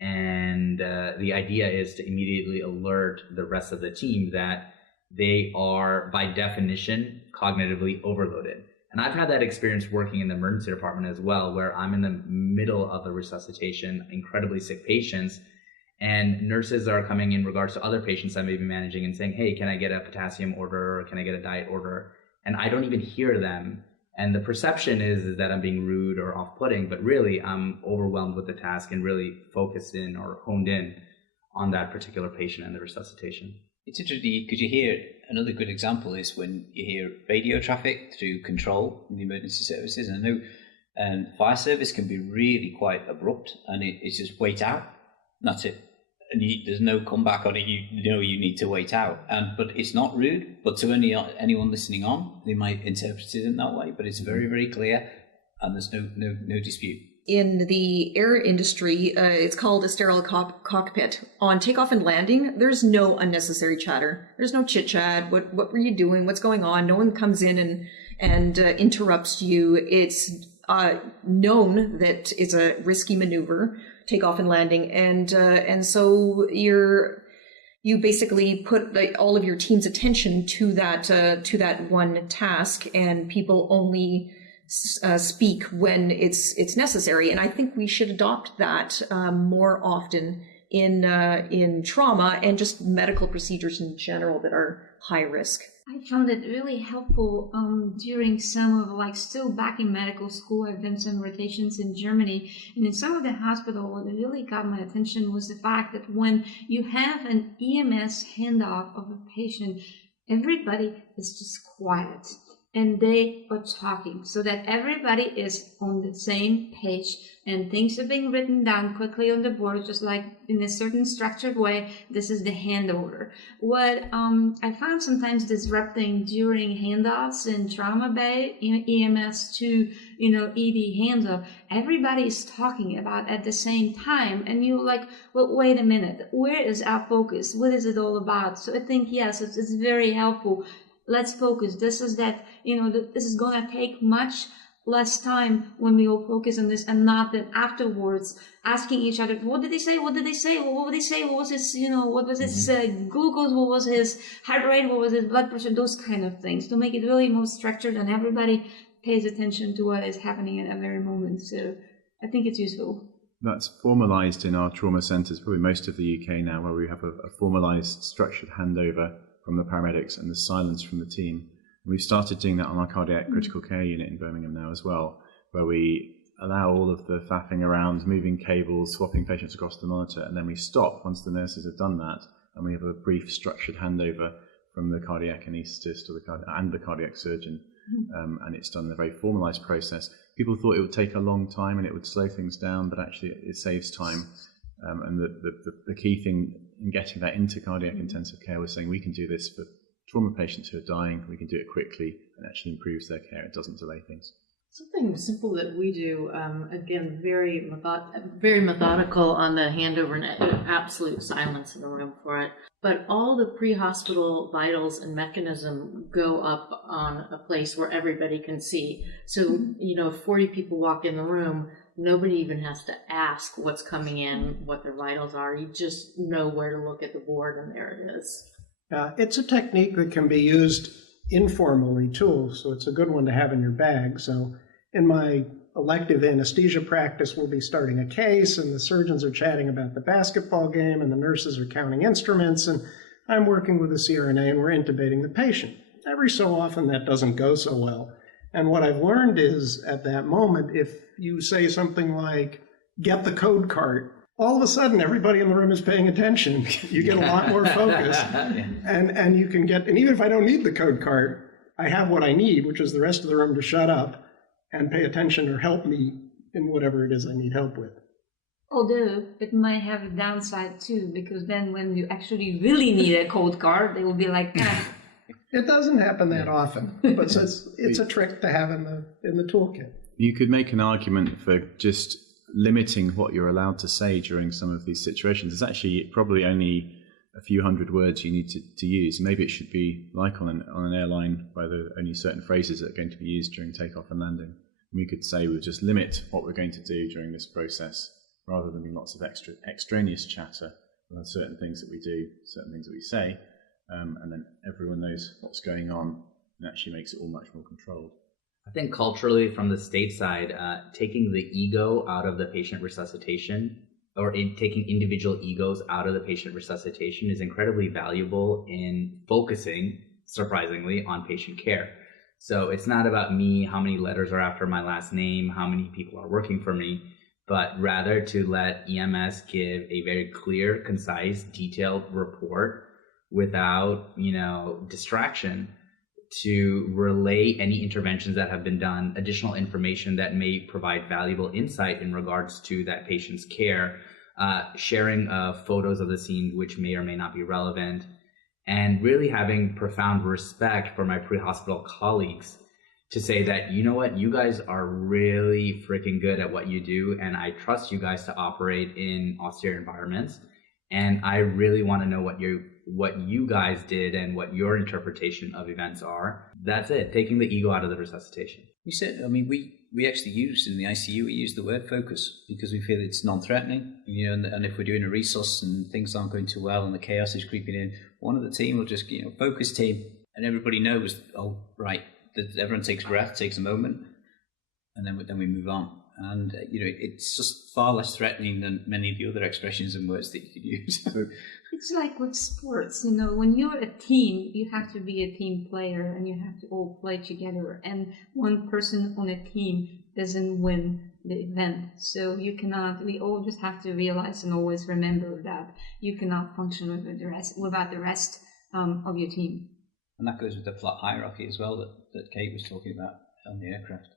And the idea is to immediately alert the rest of the team that they are, by definition, cognitively overloaded. And I've had that experience working in the emergency department as well, where I'm in the middle of the resuscitation, incredibly sick patients, and nurses are coming in regards to other patients I may be managing and saying, hey, can I get a potassium order, or can I get a diet order? And I don't even hear them. And the perception is that I'm being rude or off-putting, but really I'm overwhelmed with the task and really focused in or honed in on that particular patient and the resuscitation. It's interesting because you hear another good example is when you hear radio traffic through control in the emergency services. And I know fire service can be really quite abrupt, and it's just wait out. That's it. And there's no comeback on it. You know you need to wait out. But it's not rude. But to anyone listening on, they might interpret it in that way. But it's very, very clear, and there's no dispute. In the air industry, it's called a sterile cockpit. On takeoff and landing, there's no unnecessary chatter. There's no chit-chat. What were you doing? What's going on? No one comes in and interrupts you. It's known that it's a risky maneuver, takeoff and landing, and so you basically put all of your team's attention to that one task, and people only speak when it's necessary. And I think we should adopt that more often in trauma and just medical procedures in general that are high risk. I found it really helpful during some of, still back in medical school, I've done some rotations in Germany, and in some of the hospital, what really got my attention was the fact that when you have an EMS handoff of a patient, everybody is just quiet. And they are talking so that everybody is on the same page and things are being written down quickly on the board, just like in a certain structured way. This is the handover. What I found sometimes disrupting during handoffs in trauma bay, EMS to ED handoff, everybody is talking about at the same time, and you're like, well, wait a minute, where is our focus? What is it all about? So I think yes, it's very helpful. Let's focus. This is that, this is going to take much less time when we all focus on this, and not that afterwards asking each other, what did they say? What did they say? What would they say? What was his, what was his glucose? What was his heart rate? What was his blood pressure? Those kind of things to make it really more structured, and everybody pays attention to what is happening at that very moment. So I think it's useful. That's formalised in our trauma centres, probably most of the UK now, where we have a formalised structured handover from the paramedics and the silence from the team. And we've started doing that on our cardiac critical care unit in Birmingham now as well, where we allow all of the faffing around, moving cables, swapping patients across the monitor, and then we stop once the nurses have done that, and we have a brief structured handover from the cardiac anaesthetist and the cardiac surgeon, and it's done in a very formalised process. People thought it would take a long time and it would slow things down, but actually it saves time. And the key thing in getting that into cardiac intensive care was saying we can do this for trauma patients who are dying, we can do it quickly, and actually improves their care. It doesn't delay things. Something simple that we do, again, very methodical on the handover and absolute silence in the room for it. But all the pre-hospital vitals and mechanism go up on a place where everybody can see. So, if 40 people walk in the room, nobody even has to ask what's coming in, what their vitals are. You just know where to look at the board, and there it is. It's a technique that can be used informally too, so it's a good one to have in your bag. So in my elective anesthesia practice, we'll be starting a case, and the surgeons are chatting about the basketball game, and the nurses are counting instruments, and I'm working with a CRNA, and we're intubating the patient. Every so often, that doesn't go so well. And what I've learned is, at that moment, if you say something like, "Get the code card," all of a sudden, everybody in the room is paying attention. You get a lot more focus, and you can get, and even if I don't need the code card, I have what I need, which is the rest of the room to shut up and pay attention or help me in whatever it is I need help with. Although it might have a downside too, because then when you actually really need a code card, they will be like, It doesn't happen that often, but it's a trick to have in the toolkit. You could make an argument for just limiting what you're allowed to say during some of these situations. It's actually probably only a few hundred words you need to use. Maybe it should be like on an airline, where there are only certain phrases that are going to be used during takeoff and landing. We could say we'll just limit what we're going to do during this process, rather than lots of extraneous chatter about certain things that we do, certain things that we say, and then everyone knows what's going on, and actually makes it all much more controlled. I think culturally, from the state side, taking the ego out of the patient resuscitation, or taking individual egos out of the patient resuscitation, is incredibly valuable in focusing, surprisingly, on patient care. So it's not about me, how many letters are after my last name, how many people are working for me, but rather to let EMS give a very clear, concise, detailed report without, distraction, to relay any interventions that have been done, additional information that may provide valuable insight in regards to that patient's care, sharing photos of the scene which may or may not be relevant, and really having profound respect for my pre-hospital colleagues to say that, you know what, you guys are really freaking good at what you do, and I trust you guys to operate in austere environments, and I really want to know what you guys did and what your interpretation of events are. That's it, taking the ego out of the resuscitation. We said, we actually use in the ICU, we use the word focus because we feel it's non-threatening, and if we're doing a resus and things aren't going too well and the chaos is creeping in, one of the team will just, focus team, and everybody knows, oh, right, everyone takes a breath, takes a moment, and then we move on. And, it's just far less threatening than many of the other expressions and words that you could use. It's like with sports, when you're a team, you have to be a team player and you have to all play together. And one person on a team doesn't win the event. So we all just have to realize and always remember that you cannot function without the rest of your team. And that goes with the flat hierarchy as well that Kate was talking about on the aircraft.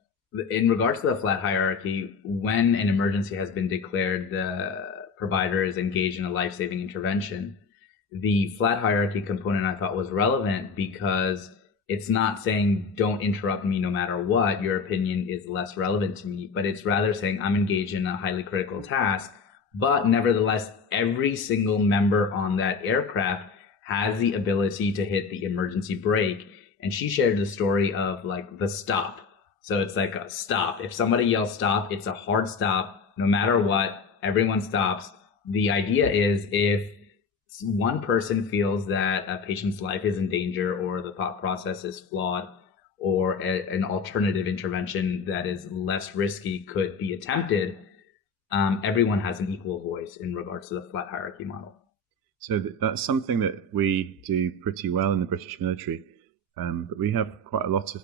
In regards to the flat hierarchy, when an emergency has been declared, the provider is engaged in a life-saving intervention. The flat hierarchy component I thought was relevant because it's not saying don't interrupt me no matter what, your opinion is less relevant to me, but it's rather saying I'm engaged in a highly critical task, but nevertheless, every single member on that aircraft has the ability to hit the emergency brake. And she shared the story of like the stop. So it's like a stop. If somebody yells stop, it's a hard stop. No matter what, everyone stops. The idea is if one person feels that a patient's life is in danger or the thought process is flawed or an alternative intervention that is less risky could be attempted, everyone has an equal voice in regards to the flat hierarchy model. So that's something that we do pretty well in the British military, but we have quite a lot of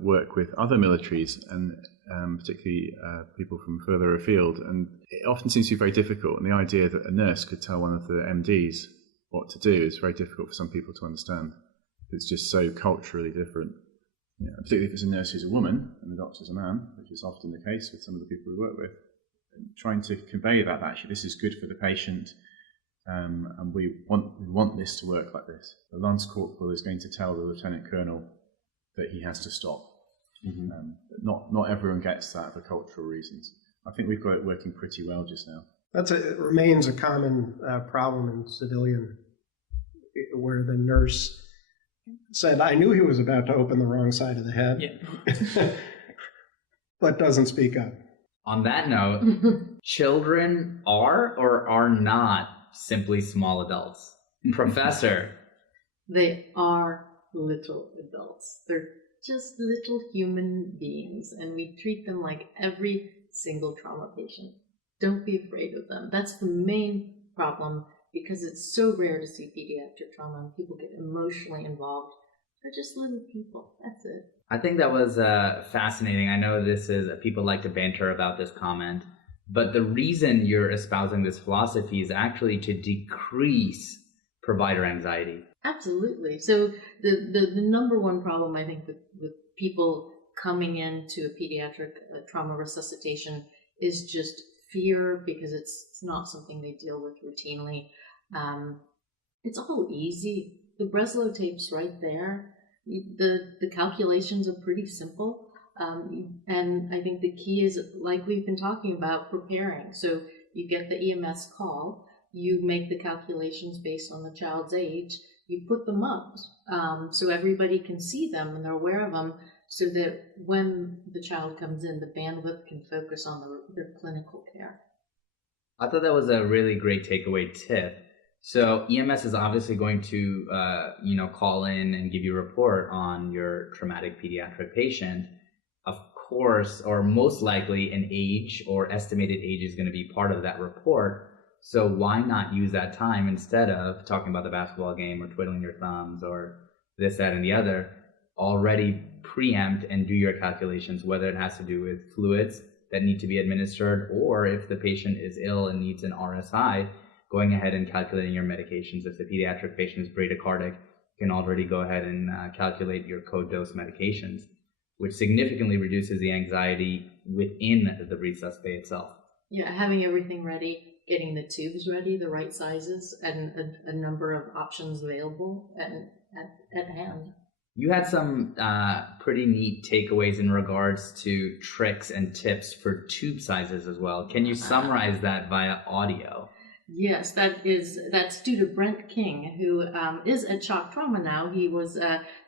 work with other militaries and particularly people from further afield, and it often seems to be very difficult, and the idea that a nurse could tell one of the MDs what to do is very difficult for some people to understand. It's just so culturally different. Yeah, particularly if it's a nurse who's a woman and the doctor's a man, which is often the case with some of the people we work with. And trying to convey that actually this is good for the patient, and we want this to work like this. The lance corporal is going to tell the lieutenant colonel that he has to stop. Not everyone gets that for cultural reasons. I think we've got it working pretty well just now. It remains a common problem in civilian, where the nurse said, I knew he was about to open the wrong side of the head, but doesn't speak up. On that note, children are or are not simply small adults. Professor. They are little adults. They're just little human beings, and we treat them like every single trauma patient. Don't be afraid of them. That's the main problem, because it's so rare to see pediatric trauma and people get emotionally involved. They're just little people. That's it. I think that was fascinating. I know people like to banter about this comment, but the reason you're espousing this philosophy is actually to decrease provider anxiety. Absolutely. So the number one problem, I think, with people coming into a pediatric trauma resuscitation is just fear, because it's not something they deal with routinely. It's all easy. The Breslow tape's right there. The calculations are pretty simple. And I think the key is, like we've been talking about, preparing. So you get the EMS call, you make the calculations based on the child's age, you put them up so everybody can see them and they're aware of them, so that when the child comes in, the bandwidth can focus on their clinical care. I thought that was a really great takeaway tip. So EMS is obviously going to, call in and give you a report on your traumatic pediatric patient. Of course, or most likely, an age or estimated age is going to be part of that report. So why not use that time instead of talking about the basketball game or twiddling your thumbs or this, that, and the other? Already preempt and do your calculations, whether it has to do with fluids that need to be administered, or if the patient is ill and needs an RSI, going ahead and calculating your medications. If the pediatric patient is bradycardic, you can already go ahead and calculate your code dose medications, which significantly reduces the anxiety within the resus bay itself. Yeah, having everything ready, getting the tubes ready, the right sizes, and a number of options available at hand. You had some pretty neat takeaways in regards to tricks and tips for tube sizes as well. Can you summarize that via audio? Yes, that's due to Brent King, who is at Shock Trauma now. He was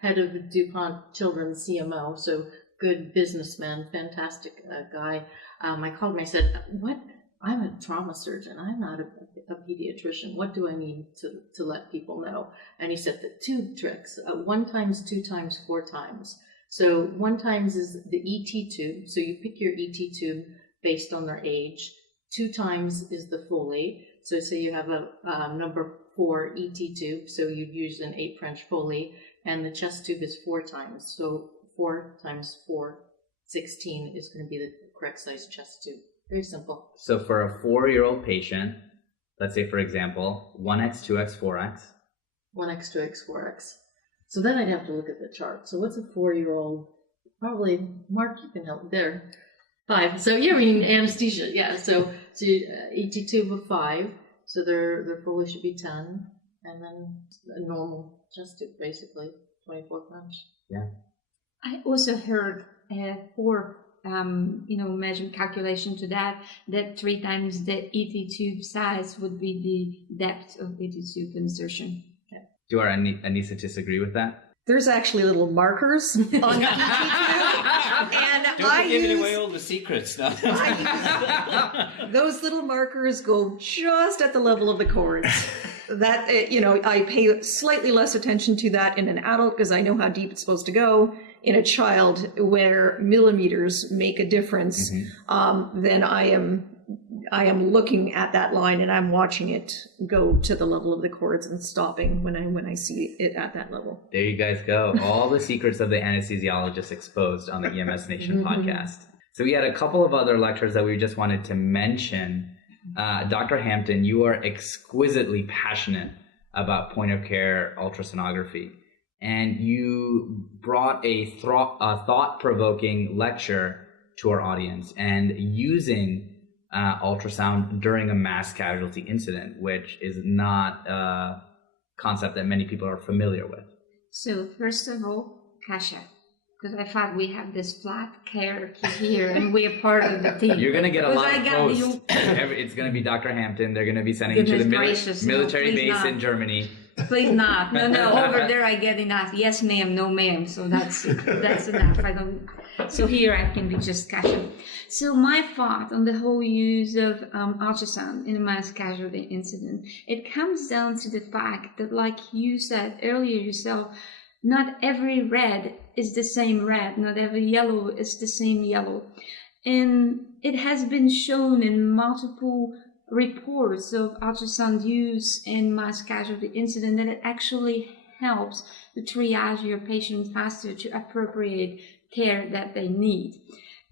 head of the DuPont Children's CMO, so good businessman, fantastic guy. I called him, I said, "What? I'm a trauma surgeon. I'm not a pediatrician. What do I need to let people know?" And he said the tube tricks, 1 times, 2 times, 4 times. So 1 times is the ET tube. So you pick your ET tube based on their age. 2 times is the Foley. So say you have a number 4 ET tube, so you'd use an 8 French Foley, and the chest tube is 4 times. So 4 times 4, 16 is going to be the correct size chest tube. Very simple. So for a 4-year-old patient, let's say, for example, 1x, 2x, 4x. 1x, 2x, 4x. So then I'd have to look at the chart. So what's a 4-year-old? Probably, Mark, you can help there. 5. So yeah, we need anesthesia. Yeah. So ET tube of 5. So their Foley should be 10, and then a normal chest tube, basically 24 French. Yeah. I also heard for imagine calculation to that 3 times the ET tube size would be the depth of ET tube insertion. Okay. Do our Anissa disagree with that? There's actually little markers on the ET tube, and Don't be giving away all the secrets now. Those little markers go just at the level of the cords. That I pay slightly less attention to that in an adult because I know how deep it's supposed to go. In a child, where millimeters make a difference, then I am I am looking at that line and I'm watching it go to the level of the cords and stopping when I see it at that level. There you guys go. All the secrets of the anesthesiologist exposed on the EMSNation podcast. So we had a couple of other lectures that we just wanted to mention. Dr. Hampton, you are exquisitely passionate about point of care ultrasonography. And you brought a thought-provoking lecture to our audience and using ultrasound during a mass casualty incident, which is not a concept that many people are familiar with. So first of all, Kasia, because I thought we have this flat character here and we are part of the team. You're going to get a lot of posts. It's going to be Dr. Hampton. They're going to be sending you to the military base in Germany. Please not. No, over there I get enough. Yes, ma'am, no, ma'am. So that's enough. So here I can be just Kasia. So my thought on the whole use of ultrasound in a mass casualty incident, it comes down to the fact that, like you said earlier yourself, not every red is the same red. Not every yellow is the same yellow. And it has been shown in multiple reports of ultrasound use in mass casualty incident that it actually helps to triage your patient faster to appropriate care that they need.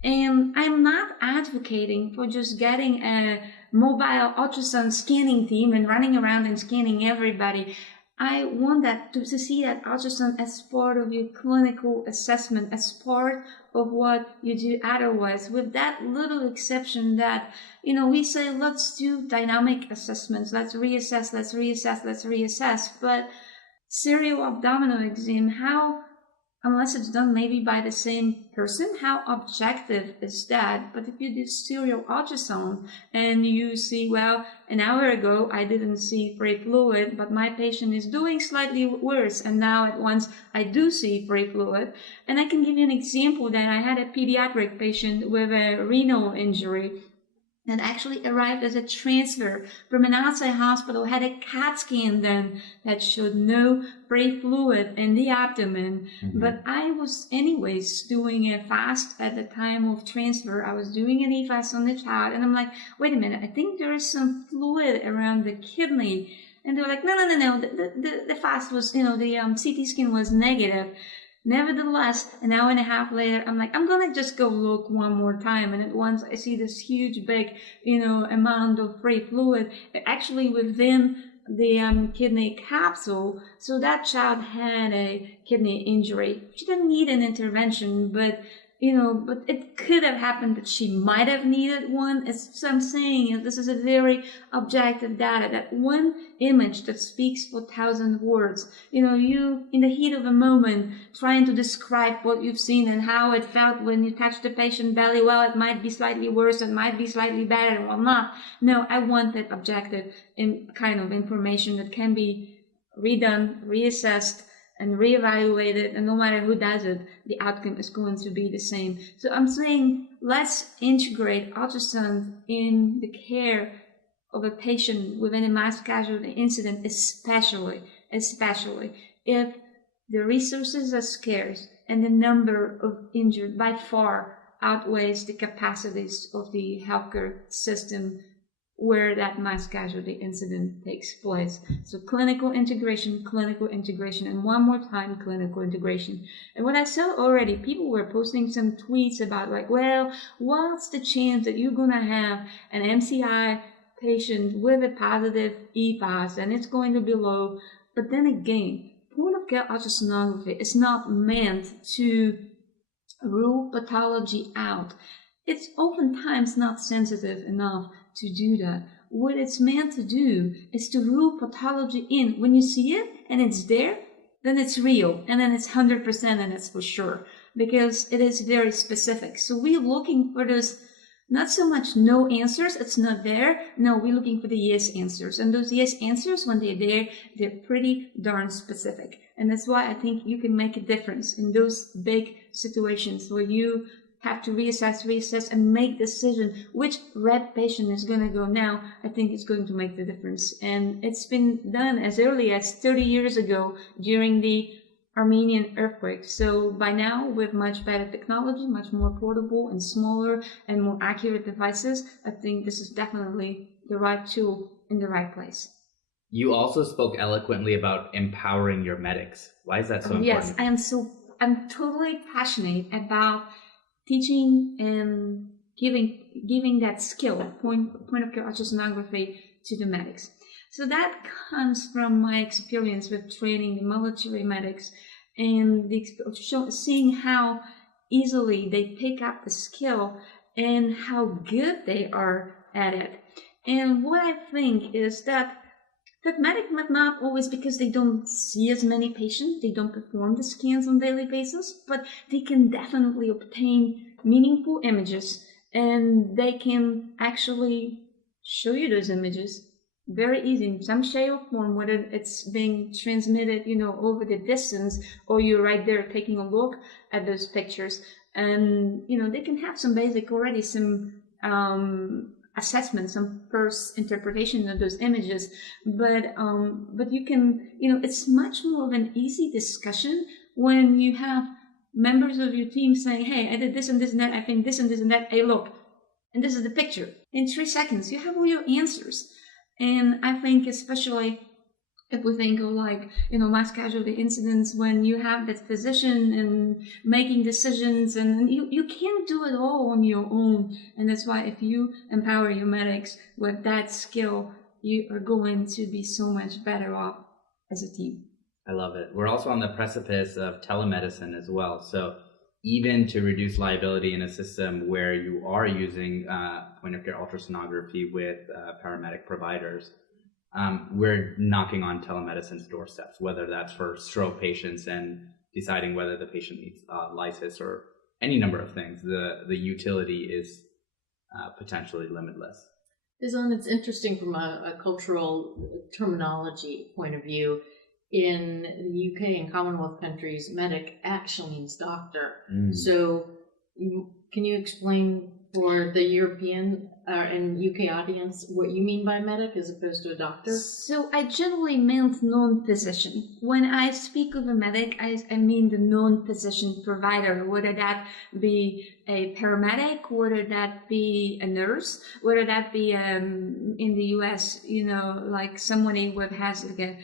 And I'm not advocating for just getting a mobile ultrasound scanning team and running around and scanning everybody. I want that to see that ultrasound as part of your clinical assessment, as part of what you do otherwise, with that little exception that, we say, let's do dynamic assessments, let's reassess, but serial abdominal exam, how, unless it's done maybe by the same person, how objective is that? But if you do serial ultrasound and you see, well, an hour ago I didn't see free fluid, but my patient is doing slightly worse, and now at once I do see free fluid. And I can give you an example that I had a pediatric patient with a renal injury that actually arrived as a transfer from an outside hospital, had a CAT scan then that showed no free fluid in the abdomen. Mm-hmm. But I was anyways doing a fast at the time of transfer. I was doing an EFAS on the child, and I'm like, wait a minute, I think there is some fluid around the kidney. And they were like, no, the fast was, the CT scan was negative. Nevertheless, an hour and a half later, I'm like, I'm going to just go look one more time. And at once I see this huge, big, amount of free fluid actually within the kidney capsule. So that child had a kidney injury. She didn't need an intervention, but it could have happened that she might have needed one. So I'm saying is this is a very objective data, that one image that speaks for 1,000 words. You, in the heat of a moment, trying to describe what you've seen and how it felt when you touched the patient belly. Well, it might be slightly worse, it might be slightly better, and whatnot. No, I want that objective kind of information that can be redone, reassessed, and reevaluated, and no matter who does it, the outcome is going to be the same. So I'm saying let's integrate ultrasound in the care of a patient within a mass casualty incident, especially if the resources are scarce and the number of injured by far outweighs the capacities of the healthcare system where that mass casualty incident takes place. So clinical integration, and one more time, clinical integration. And what I saw already, people were posting some tweets about like, well, what's the chance that you're going to have an MCI patient with a positive EFAS and it's going to be low? But then again, point of care ultrasonography is not meant to rule pathology out. It's oftentimes not sensitive enough to do that. What it's meant to do is to rule pathology in. When you see it and it's there, then it's real, and then it's 100% and it's for sure, because it is very specific. So we're looking for those, not so much no answers, it's not there. No, we're looking for the yes answers. And those yes answers, when they're there, they're pretty darn specific. And that's why I think you can make a difference in those big situations where you have to reassess, and make decision which red patient is going to go now. I think it's going to make the difference. And it's been done as early as 30 years ago during the Armenian earthquake. So by now, with much better technology, much more portable and smaller and more accurate devices, I think this is definitely the right tool in the right place. You also spoke eloquently about empowering your medics. Why is that so important? Yes, I'm totally passionate about teaching and giving that skill, point of care ultrasonography, to the medics. So that comes from my experience with training the military medics and seeing how easily they pick up the skill and how good they are at it. And what I think is that medic might not always, because they don't see as many patients, they don't perform the scans on a daily basis, but they can definitely obtain meaningful images, and they can actually show you those images very easy in some shape or form, whether it's being transmitted, over the distance, or you're right there taking a look at those pictures. And, they can have some assessment, some first interpretation of those images, but you can, it's much more of an easy discussion when you have members of your team saying, hey, I did this and this and that, I think this and this and that, hey, look, and this is the picture. In 3 seconds, you have all your answers. And I think especially if we think of mass casualty incidents, when you have that physician and making decisions, and you can't do it all on your own. And that's why if you empower your medics with that skill, you are going to be so much better off as a team. I love it. We're also on the precipice of telemedicine as well. So even to reduce liability in a system where you are using point of care ultrasonography with paramedic providers, we're knocking on telemedicine's doorsteps, whether that's for stroke patients and deciding whether the patient needs lysis or any number of things. The utility is potentially limitless. Faizan, it's interesting from a cultural terminology point of view. In the UK and Commonwealth countries, medic actually means doctor. So can you explain for the European and UK audience what you mean by medic as opposed to a doctor? So I generally meant non-physician. When I speak of a medic, I mean the non-physician provider, whether that be a paramedic, whether that be a nurse, whether that be in the US, like someone who has a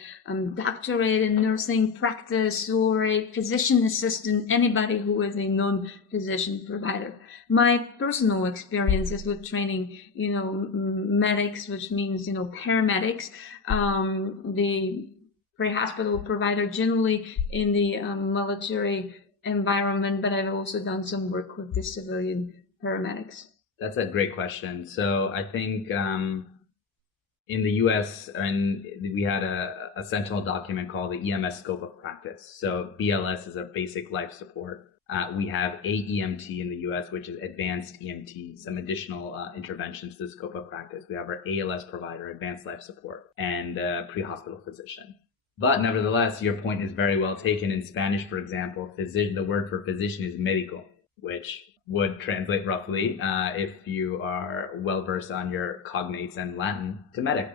doctorate in nursing practice, or a physician assistant, anybody who is a non-physician provider. My personal experiences with training, medics, which means, paramedics, the pre-hospital provider generally in the military environment, but I've also done some work with the civilian paramedics. That's a great question. So I think in the US, and we had a Sentinel document called the EMS scope of practice. So BLS is a basic life support. We have AEMT in the US, which is advanced EMT, some additional interventions to the scope of practice. We have our ALS provider, advanced life support, and pre-hospital physician. But nevertheless, your point is very well taken. In Spanish, for example, the word for physician is médico, which would translate roughly, if you are well-versed on your cognates and Latin, to medic.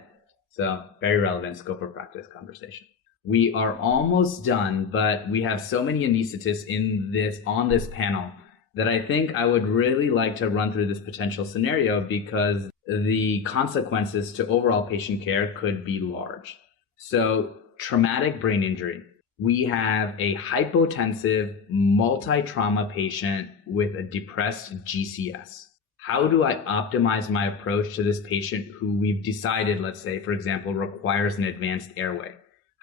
So very relevant scope of practice conversation. We are almost done, but we have so many anesthetists on this panel that I think I would really like to run through this potential scenario, because the consequences to overall patient care could be large. So traumatic brain injury. We have a hypotensive multi-trauma patient with a depressed GCS. How do I optimize my approach to this patient who we've decided, let's say, for example, requires an advanced airway?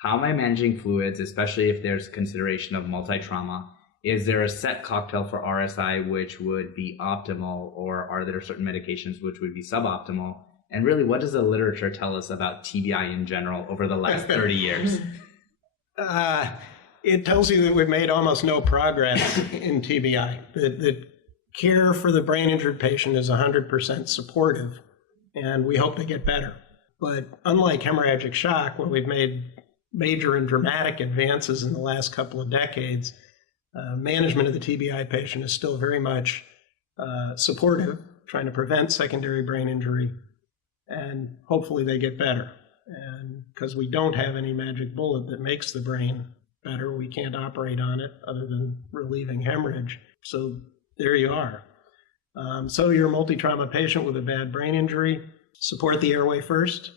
How am I managing fluids, especially if there's consideration of multi-trauma? Is there a set cocktail for RSI which would be optimal, or are there certain medications which would be suboptimal? And really, what does the literature tell us about TBI in general over the last 30 years? It tells you that we've made almost no progress in TBI. The care for the brain injured patient is 100% supportive, and we hope to get better. But unlike hemorrhagic shock, where we've made major and dramatic advances in the last couple of decades, management of the TBI patient is still very much supportive, trying to prevent secondary brain injury, and hopefully they get better. And because we don't have any magic bullet that makes the brain better. We can't operate on it other than relieving hemorrhage. So there you are. So you're a multi-trauma patient with a bad brain injury. Support the airway first.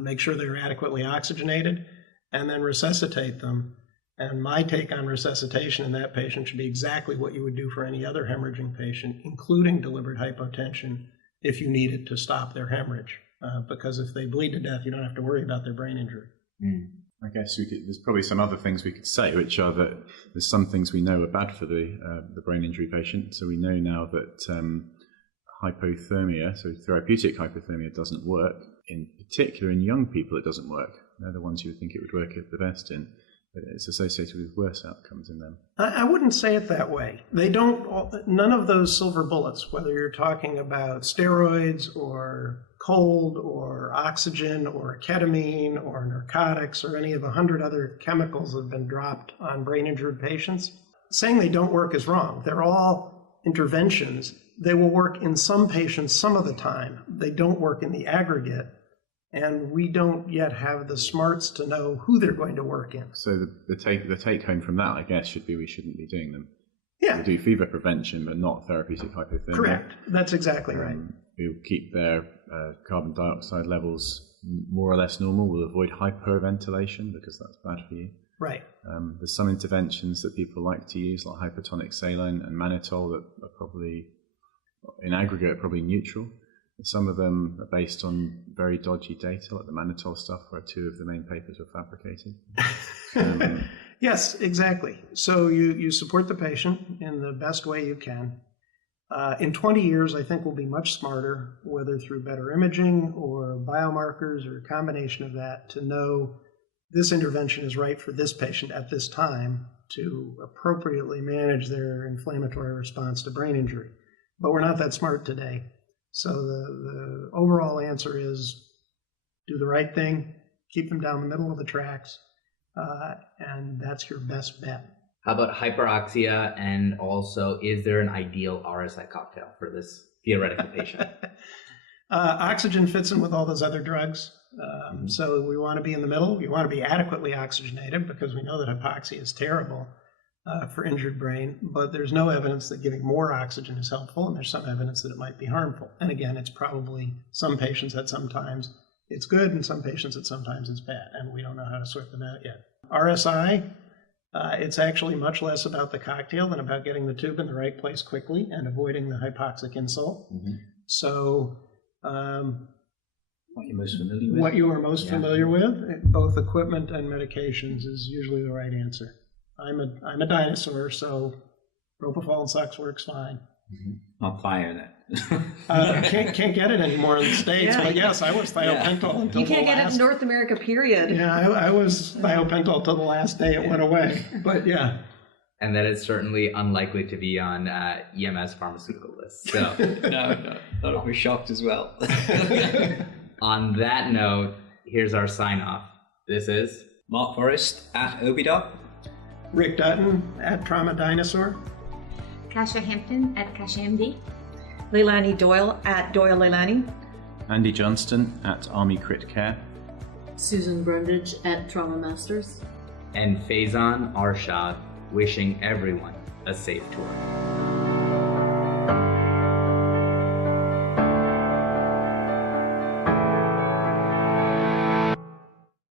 Make sure they're adequately oxygenated, and then resuscitate them. And my take on resuscitation in that patient should be exactly what you would do for any other hemorrhaging patient, including deliberate hypotension, if you need it to stop their hemorrhage. Because if they bleed to death, you don't have to worry about their brain injury. I guess there's probably some other things we could say, which are that there's some things we know are bad for the brain injury patient. So we know now that hypothermia, so therapeutic hypothermia, doesn't work. In particular, in young people, it doesn't work. They're the ones you would think it would work the best in. But it's associated with worse outcomes in them. I wouldn't say it that way. They don't, none of those silver bullets, whether you're talking about steroids or cold or oxygen or ketamine or narcotics or any of 100 other chemicals that have been dropped on brain injured patients, saying they don't work is wrong. They're all interventions. They will work in some patients some of the time. They don't work in the aggregate. And we don't yet have the smarts to know who they're going to work in. So the take home from that, I guess, should be we shouldn't be doing them. Yeah. We'll do fever prevention, but not therapeutic hypothermia. Correct. That's exactly right. We'll keep their carbon dioxide levels more or less normal. We'll avoid hyperventilation because that's bad for you. Right. There's some interventions that people like to use, like hypertonic saline and mannitol, that are probably, in aggregate, probably neutral. Some of them are based on very dodgy data, like the mannitol stuff, where 2 of the main papers were fabricated. Yes, exactly. So you support the patient in the best way you can. In 20 years, I think we'll be much smarter, whether through better imaging or biomarkers or a combination of that, to know this intervention is right for this patient at this time to appropriately manage their inflammatory response to brain injury. But we're not that smart today. So the overall answer is do the right thing, keep them down the middle of the tracks, and that's your best bet. How about hyperoxia, and also is there an ideal RSI cocktail for this theoretical patient? Oxygen fits in with all those other drugs. So we want to be in the middle. We want to be adequately oxygenated because we know that hypoxia is terrible for injured brain, but there's no evidence that giving more oxygen is helpful, and there's some evidence that it might be harmful. And again, it's probably some patients that sometimes it's good and some patients that sometimes it's bad, and we don't know how to sort them out yet. RSI, it's actually much less about the cocktail than about getting the tube in the right place quickly and avoiding the hypoxic insult. Mm-hmm. So what you're most familiar with? What you are most familiar with, both equipment and medications, is usually the right answer. I'm a dinosaur, so propofol and Sux works fine. Mm-hmm. I'll fire that. Can't get it anymore in the States, but yes, I was thiopental until you can't get it in North America, period. Yeah, I was thiopental till the last day it went away, but yeah. And that is certainly unlikely to be on EMS pharmaceutical lists. So no, I'll be shocked as well. On that note, here's our sign off. This is Mark Forrest at OBDoc. Rick Dutton at Trauma Dinosaur. Kasia Hamptom at KasiaMD. Leilani Doyle at Doyle Leilani. Andy Johnston at Army Crit Care. Susan Brundage at Trauma Masters. And Faizan Arshad, wishing everyone a safe tour.